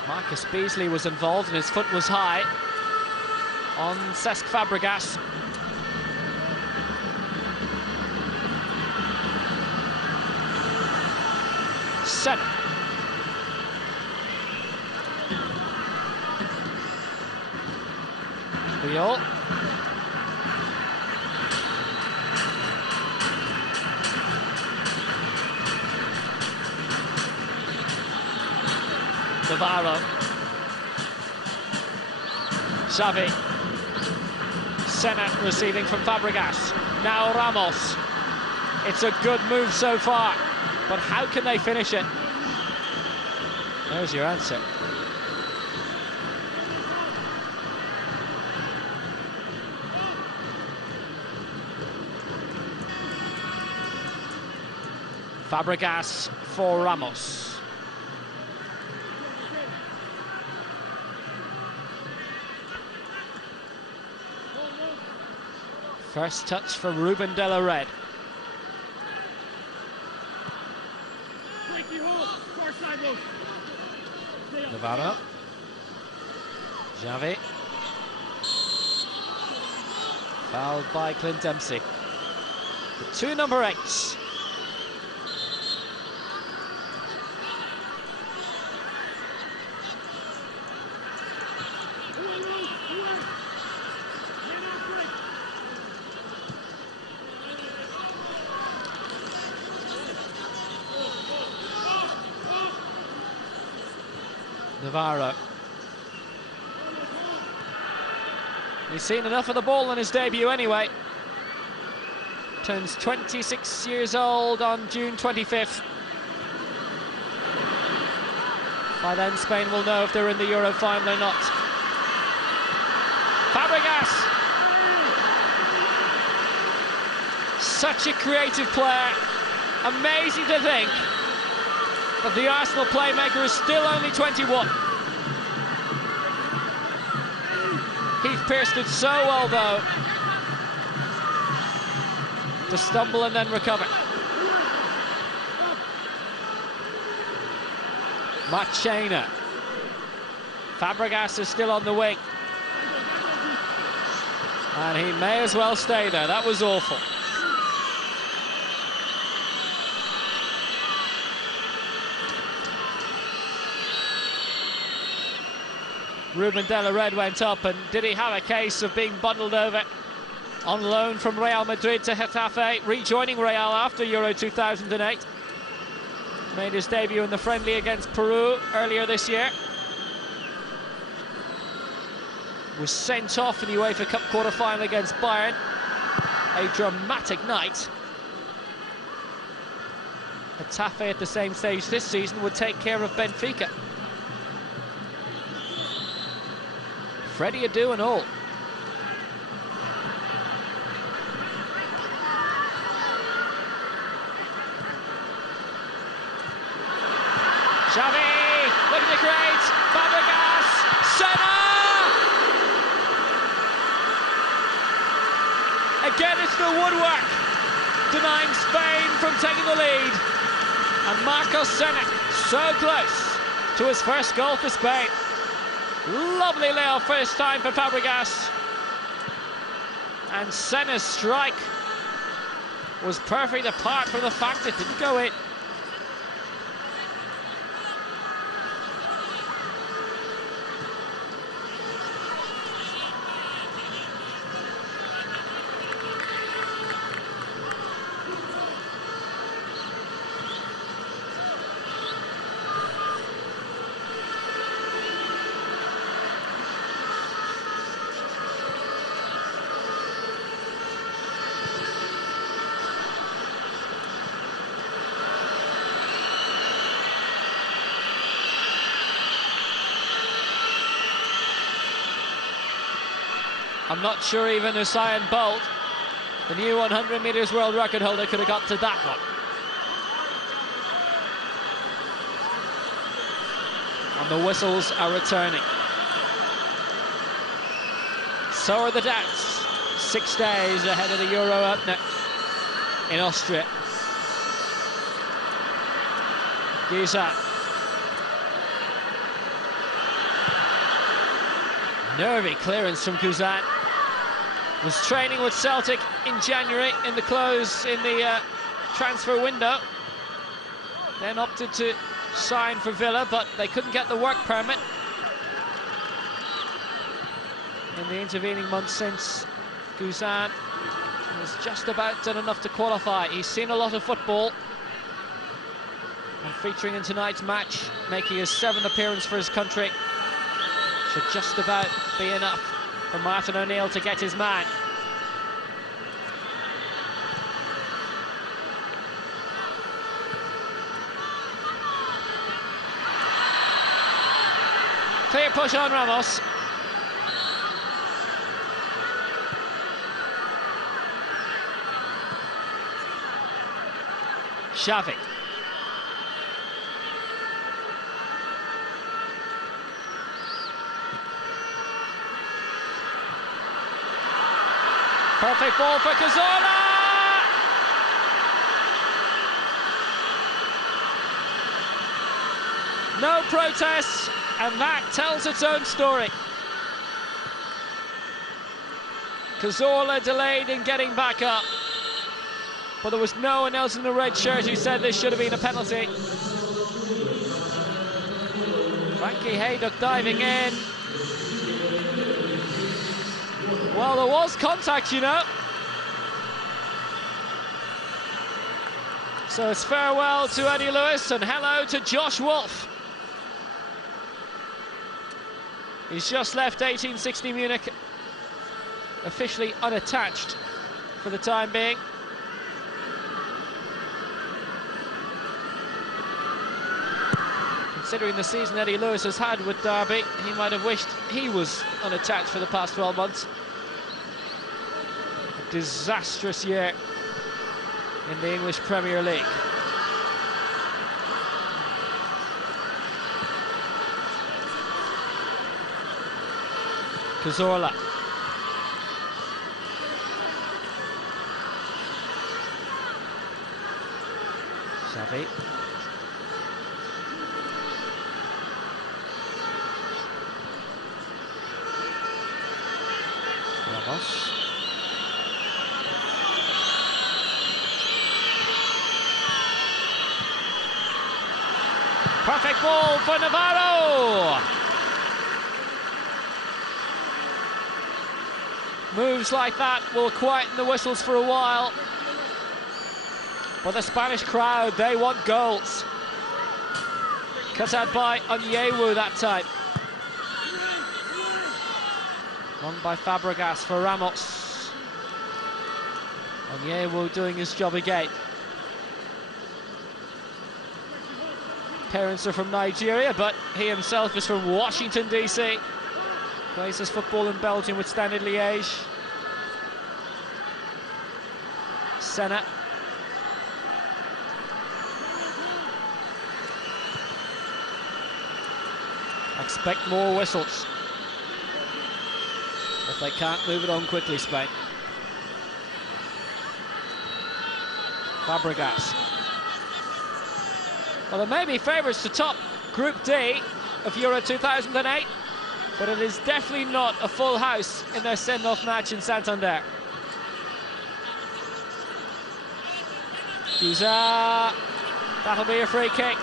Marcus Beasley was involved and his foot was high on Cesc Fabregas. Senna. Puyol. Navarro. Xavi. Senna receiving from Fabregas. Now Ramos. It's a good move so far, but how can they finish it? There's your answer. Fabregas for Ramos. First touch for Ruben de la Red. Navarro. Xavi. Fouled by Clint Dempsey. The two number 8s. Navarro. He's seen enough of the ball in his debut anyway. Turns 26 years old on June 25th. By then Spain will know if they're in the Euro final or not. Fabregas! Such a creative player. Amazing to think that the Arsenal playmaker is still only 21. Heath Pearce did so well though to stumble and then recover. Machena. Fabregas is still on the wing. And he may as well stay there. That was awful. Ruben de la Red went up, and did he have a case of being bundled over on loan from Real Madrid to Getafe, rejoining Real after Euro 2008. Made his debut in the friendly against Peru earlier this year. Was sent off in the UEFA Cup quarter-final against Bayern. A dramatic night. Getafe at the same stage this season would take care of Benfica. Freddie Adu and all. Xavi, looking to create, Fabregas, Senna! Again, it's the woodwork, denying Spain from taking the lead. And Marcos Senna, so close to his first goal for Spain. Lovely layoff first time for Fabregas. And Senna's strike was perfect, apart from the fact it didn't go in. I'm not sure even Usain Bolt, the new 100 metres world record holder, could have got to that one. And the whistles are returning. So are the doubts. 6 days ahead of the Euro opener in Austria. Guzan. Nervy clearance from Guzan. Was training with Celtic in January in the transfer window. Then opted to sign for Villa, but they couldn't get the work permit in the intervening months since. Guzan has just about done enough to qualify. He's seen a lot of football, and featuring in tonight's match, making his 7th appearance for his country, should just about be enough for Martin O'Neill to get his man. Clear push on Ramos. Xavi. Perfect ball for Cazorla! No protests, and that tells its own story. Cazorla delayed in getting back up, but there was no one else in the red shirt who said this should have been a penalty. Frankie Haydock diving in. Well, there was contact, you know. So it's farewell to Eddie Lewis and hello to Josh Wolf. He's just left 1860 Munich, officially unattached for the time being. Considering the season Eddie Lewis has had with Derby, he might have wished he was unattached for the past 12 months. A disastrous year in the English Premier League. Cazorla. Xavi. Ramos. Perfect ball for Navarro. Moves like that will quieten the whistles for a while. But the Spanish crowd, they want goals. Cut out by Onyewu that time. Long by Fabregas for Ramos. Onyewu doing his job again. Parents are from Nigeria, but he himself is from Washington, DC. Plays his football in Belgium with Standard Liège. Senna. Expect more whistles. If they can't move it on quickly, Spain. Fabregas. Well, there may be favourites to top Group D of Euro 2008, but it is definitely not a full house in their send-off match in Santander. Giza, that'll be a free kick.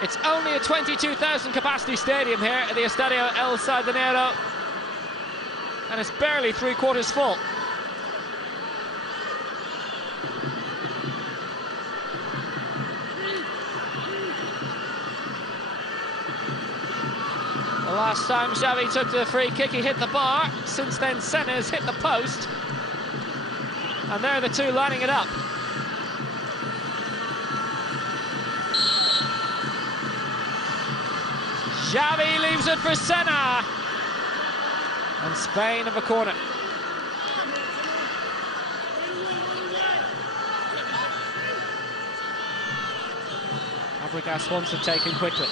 It's only a 22,000 capacity stadium here at the Estadio El Sardinero, and it's barely three-quarters full. The last time Xavi took the free kick, he hit the bar. Since then, Senna's hit the post. And there are the two lining it up. Xavi leaves it for Senna. And Spain have a corner. Fabregas wants it taken quickly.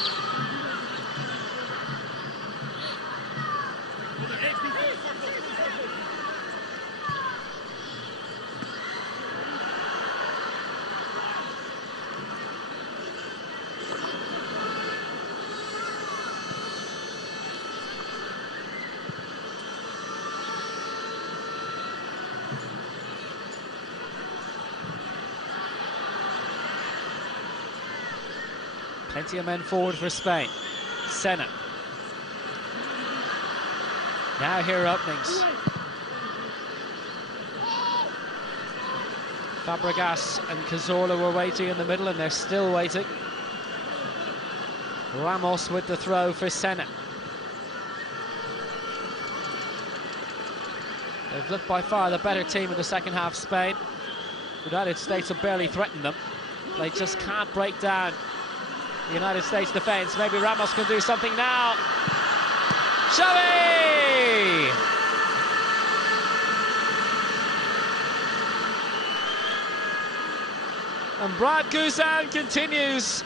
Plenty of men forward for Spain. Senna. Now here are openings. Fabregas and Cazorla were waiting in the middle, and they're still waiting. Ramos with the throw for Senna. They've looked by far the better team in the second half, Spain. The United States have barely threatened them. They just can't break down the United States defence. Maybe Ramos can do something now. Xavi! And Brad Guzan continues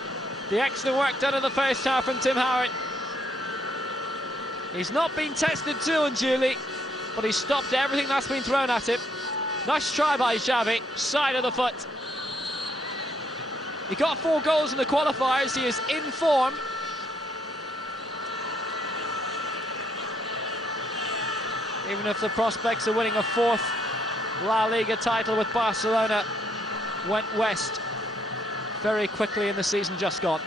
the excellent work done in the first half from Tim Howard. He's not been tested too unduly, but he's stopped everything that's been thrown at him. Nice try by Xavi, side of the foot. He got 4 goals in the qualifiers. He is in form. Even if the prospects of winning a 4th La Liga title with Barcelona went west very quickly in the season just gone.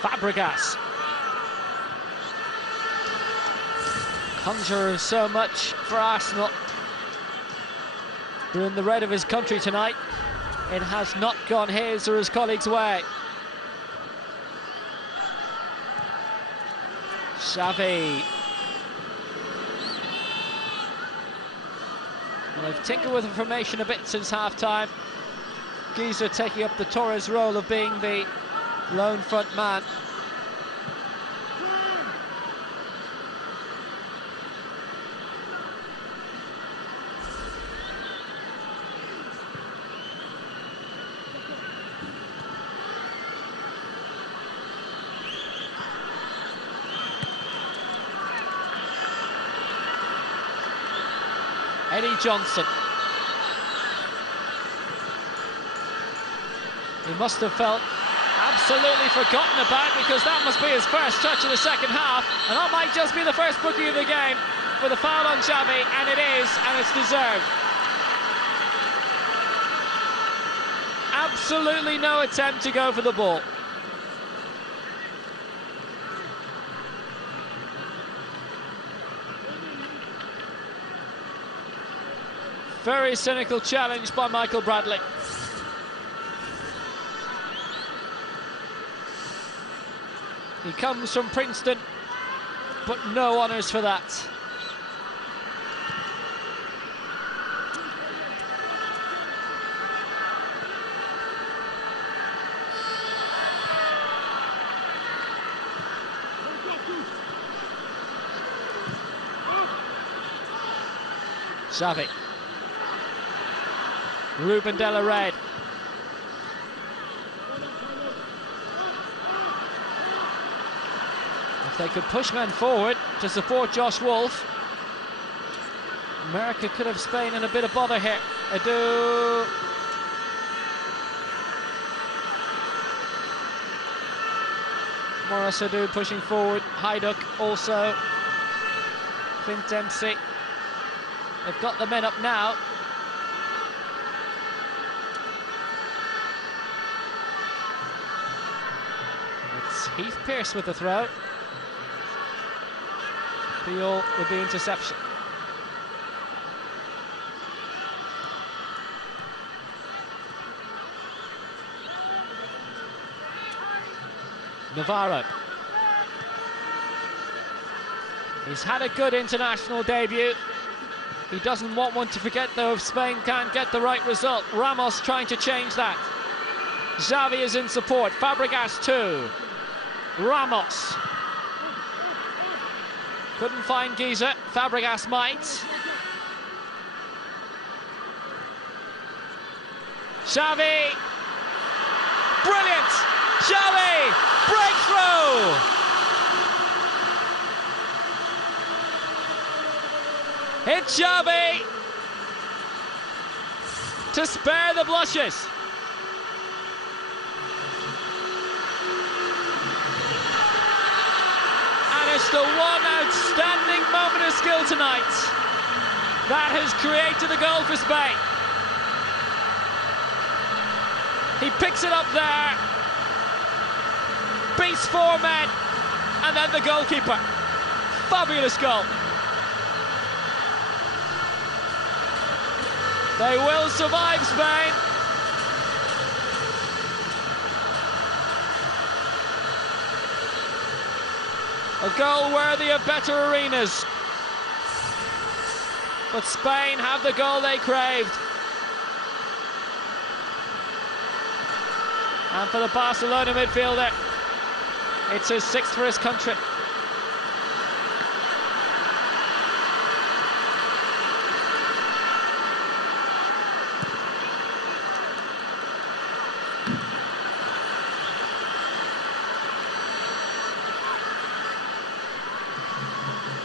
Fabregas. Conjures so much for Arsenal. They're in the red of his country tonight. It has not gone his or his colleagues' way. Xavi. Well, they've tinkered with the formation a bit since half-time. Giza taking up the Torres role of being the lone front man. Eddie Johnson. He must have felt absolutely forgotten about, because that must be his first touch of the second half, and that might just be the first booking of the game for the foul on Xavi, and it is, and it's deserved. Absolutely no attempt to go for the ball. Very cynical challenge by Michael Bradley. He comes from Princeton, but no honours for that. Xavi. Ruben de la Red. If they could push men forward to support Josh Wolf, America could have Spain in a bit of bother here. Adu. Morris Adu pushing forward. Hajduk also. Clint Dempsey. They've got the men up now. It's Heath Pearce with the throw. Peel with the interception. Navarro. He's had a good international debut. He doesn't want one to forget, though, if Spain can't get the right result. Ramos trying to change that. Xavi is in support. Fabregas 2. Ramos. Couldn't find Giza. Fabregas might. Xavi. Brilliant. Xavi. Breakthrough. Hit Xavi to spare the blushes. And it's the one outstanding moment of skill tonight that has created the goal for Spain. He picks it up there, beats 4 men, and then the goalkeeper. Fabulous goal. They will survive, Spain. A goal worthy of better arenas. But Spain have the goal they craved. And for the Barcelona midfielder, it's his 6th for his country.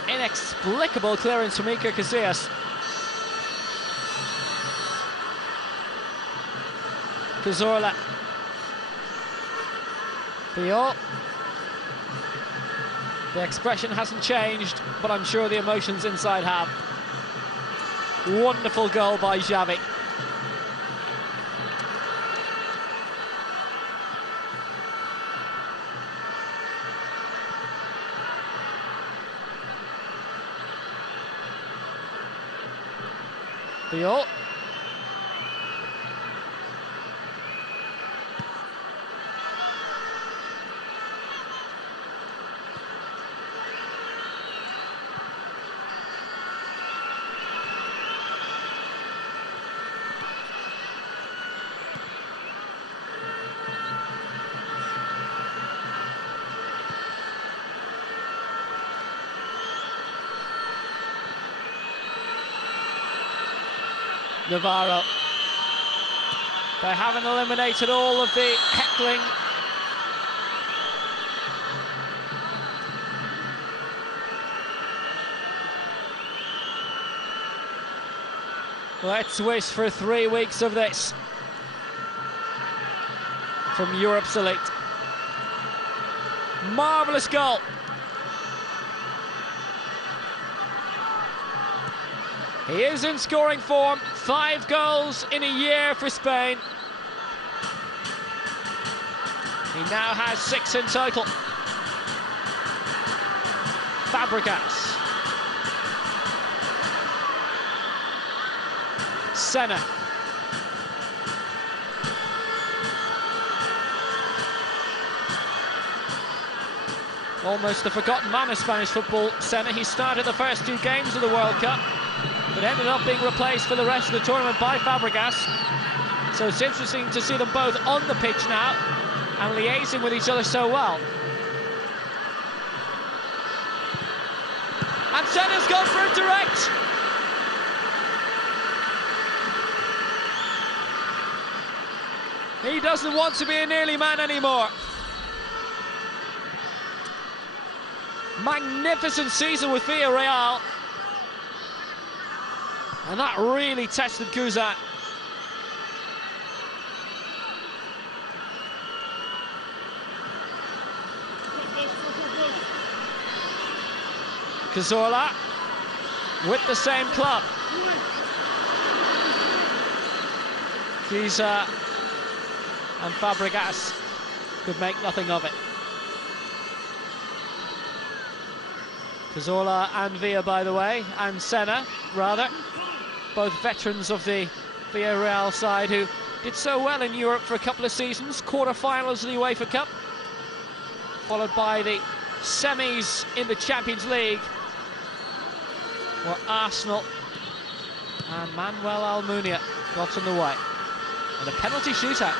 Inexplicable clearance from Iker Casillas. Cazorla. Puyol. The expression hasn't changed, but I'm sure the emotions inside have. Wonderful goal by Xavi. Puyol. Navarro. They haven't eliminated all of the heckling. Let's wish for 3 weeks of this from Europe's elite. Marvellous goal. He is in scoring form. 5 goals in a year for Spain. He now has 6 in total. Fabregas. Senna. Almost the forgotten man of Spanish football, Senna. He started the first 2 games of the World Cup, but ended up being replaced for the rest of the tournament by Fabregas. So it's interesting to see them both on the pitch now and liaising with each other so well. And Senna's gone for it direct. He doesn't want to be a nearly man anymore. Magnificent season with Villarreal. And that really tested Guzan. Cazorla with the same club. Giza and Fabregas could make nothing of it. Cazorla and Villa, by the way, and Senna, rather, both veterans of the Villarreal side who did so well in Europe for a couple of seasons, quarter-finals of the UEFA Cup, followed by the semis in the Champions League, where Arsenal and Manuel Almunia got in the way. And a penalty shootout.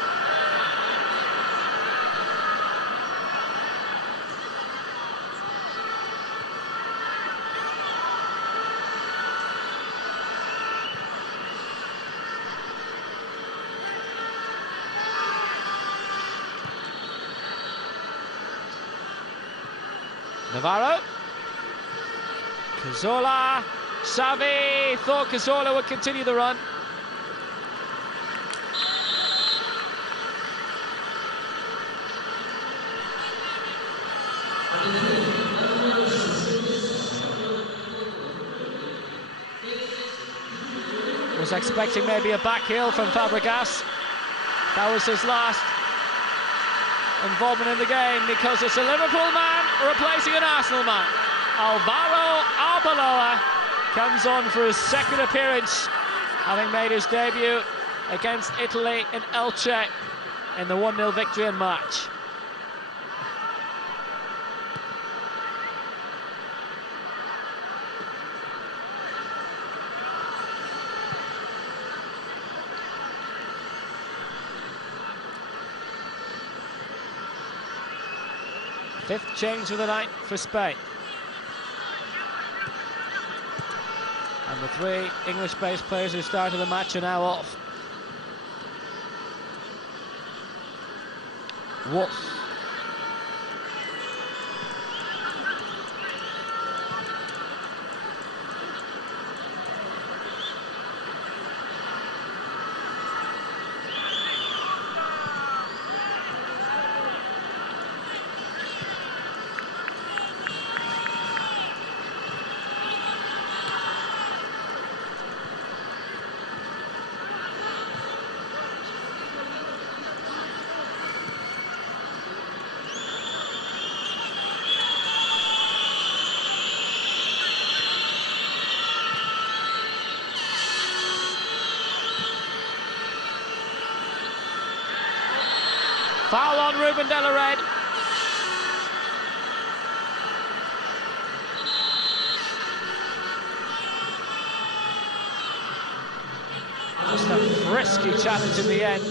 Navarro, Cazorla, Xavi thought Cazorla would continue the run. Was expecting maybe a back heel from Fabregas. That was his last involvement in the game, because it's a Liverpool man replacing an Arsenal man. Alvaro Arbeloa comes on for his 2nd appearance, having made his debut against Italy in Elche in the 1-0 victory in March. Fifth change of the night for Spain. And the 3 English-based players who started the match are now off. Wolf. Foul on Ruben de la Red. Just a frisky challenge in the end.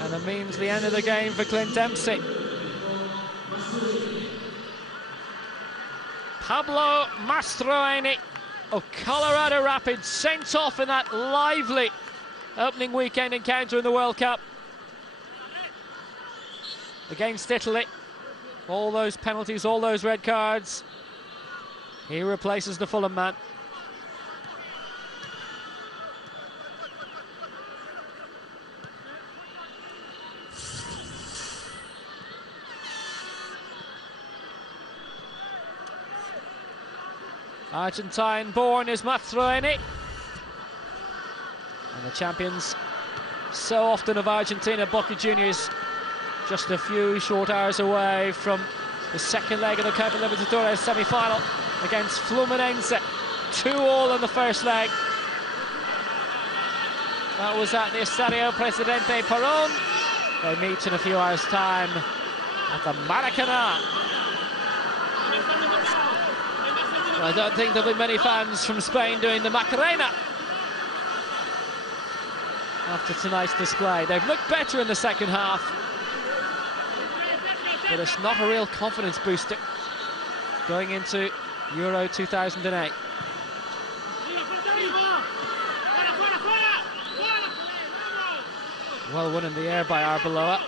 And it means the end of the game for Clint Dempsey. Pablo Mastroeni of Colorado Rapids sent off in that lively opening weekend encounter in the World Cup against Italy. All those penalties, all those red cards. He replaces the Fulham man. Argentine-born is Mastroeni. And the champions so often of Argentina, Boca Juniors, just a few short hours away from the second leg of the Copa Libertadores semi-final against Fluminense. 2-2 in the first leg. That was at the Estadio Presidente Perón. They meet in a few hours' time at the Maracanã. I don't think there'll be many fans from Spain doing the Macarena after tonight's display. They've looked better in the second half, but it's not a real confidence booster going into Euro 2008. Well won in the air by Arbeloa.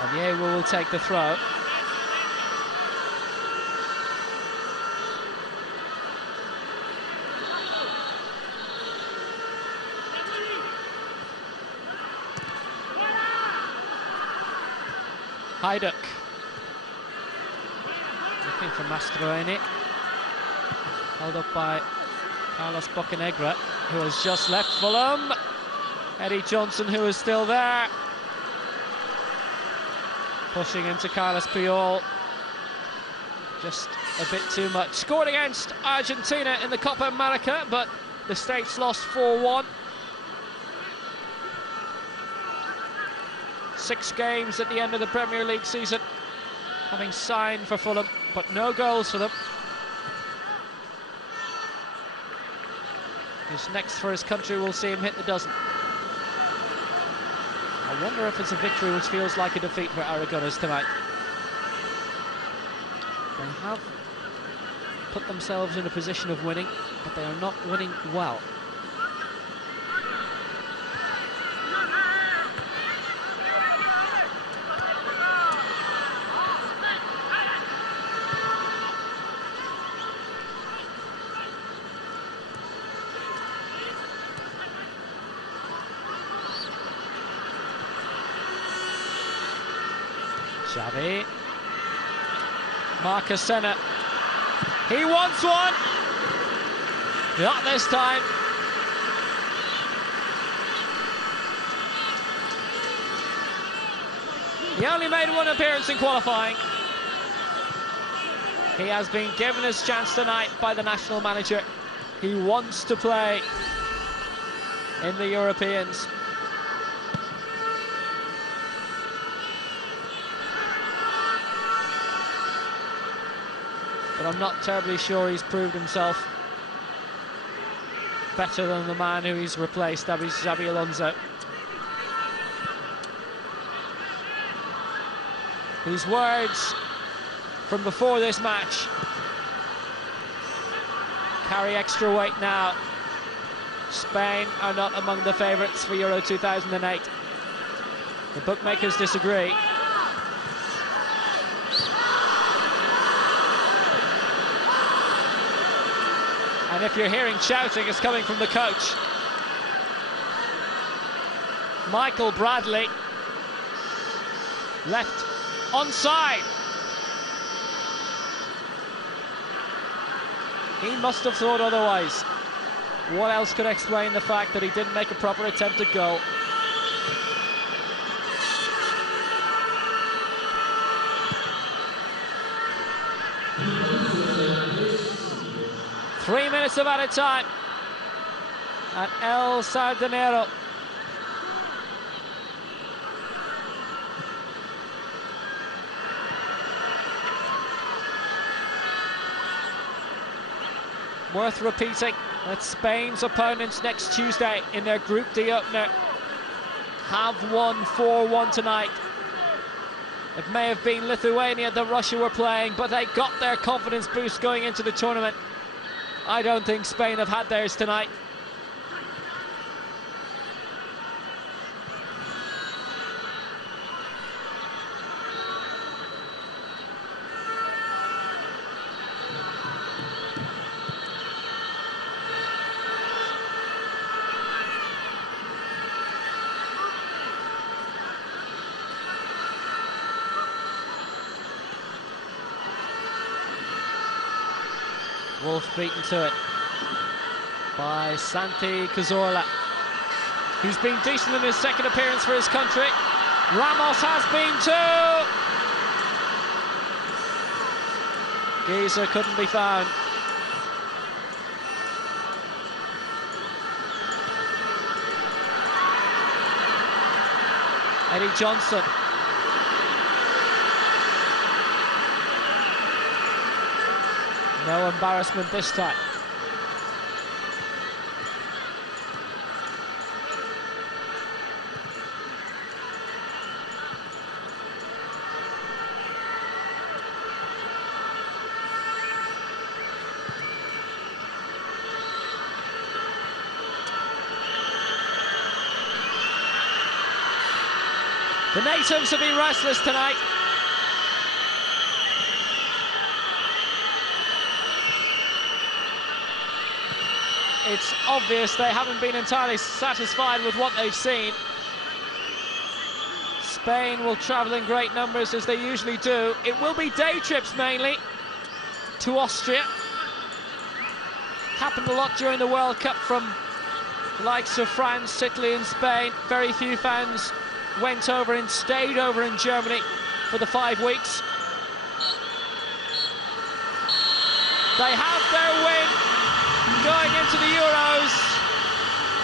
And Yewu will take the throw. Hajduk looking for Mastroeni, held up by Carlos Bocanegra, who has just left Fulham. Eddie Johnson, who is still there, pushing into Carlos Puyol. Just a bit too much. Scored against Argentina in the Copa America, but the States lost 4-1. 6 games at the end of the Premier League season, having signed for Fulham, but no goals for them. His next for his country will see him hit the dozen. I wonder if it's a victory which feels like a defeat for Aragones tonight. They have put themselves in a position of winning, but they are not winning well. Xavi, Marcus Senna, he wants one, not this time. He only made one appearance in qualifying. He has been given his chance tonight by the national manager. He wants to play in the Europeans. But I'm not terribly sure he's proved himself better than the man who he's replaced, that is Xabi Alonso, whose words from before this match carry extra weight now. Spain are not among the favourites for Euro 2008. The bookmakers disagree. And if you're hearing shouting, it's coming from the coach. Michael Bradley left onside. He must have thought otherwise. What else could explain the fact that he didn't make a proper attempt at goal? Three minutes of added time at El Sardinero. Worth repeating that Spain's opponents next Tuesday in their Group D opener have won 4-1 tonight. It may have been Lithuania that Russia were playing, but they got their confidence boost going into the tournament. I don't think Spain have had theirs tonight. Wolf beaten to it by Santi Cazorla, who's been decent in his second appearance for his country. Ramos has been too. Giza couldn't be found. Eddie Johnson. No embarrassment this time. The natives have been restless tonight. It's obvious they haven't been entirely satisfied with what they've seen. Spain will travel in great numbers as they usually do. It will be day trips mainly to Austria. Happened a lot during the World Cup from the likes of France, Italy and Spain. Very few fans went over and stayed over in Germany for the 5 weeks. They have their win going into the Euros,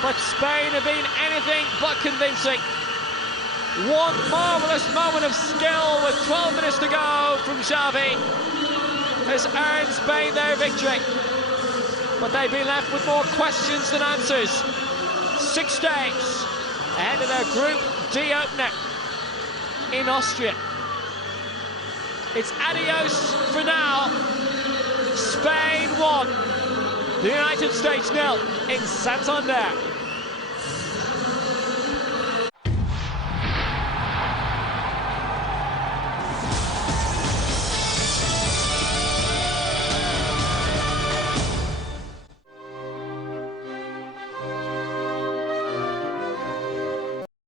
but Spain have been anything but convincing. One marvellous moment of skill with 12 minutes to go from Xavi has earned Spain their victory, but they've been left with more questions than answers. 6 days ahead of their Group D opener in Austria. It's adios for now. Spain 1, the United States 0 in Santander.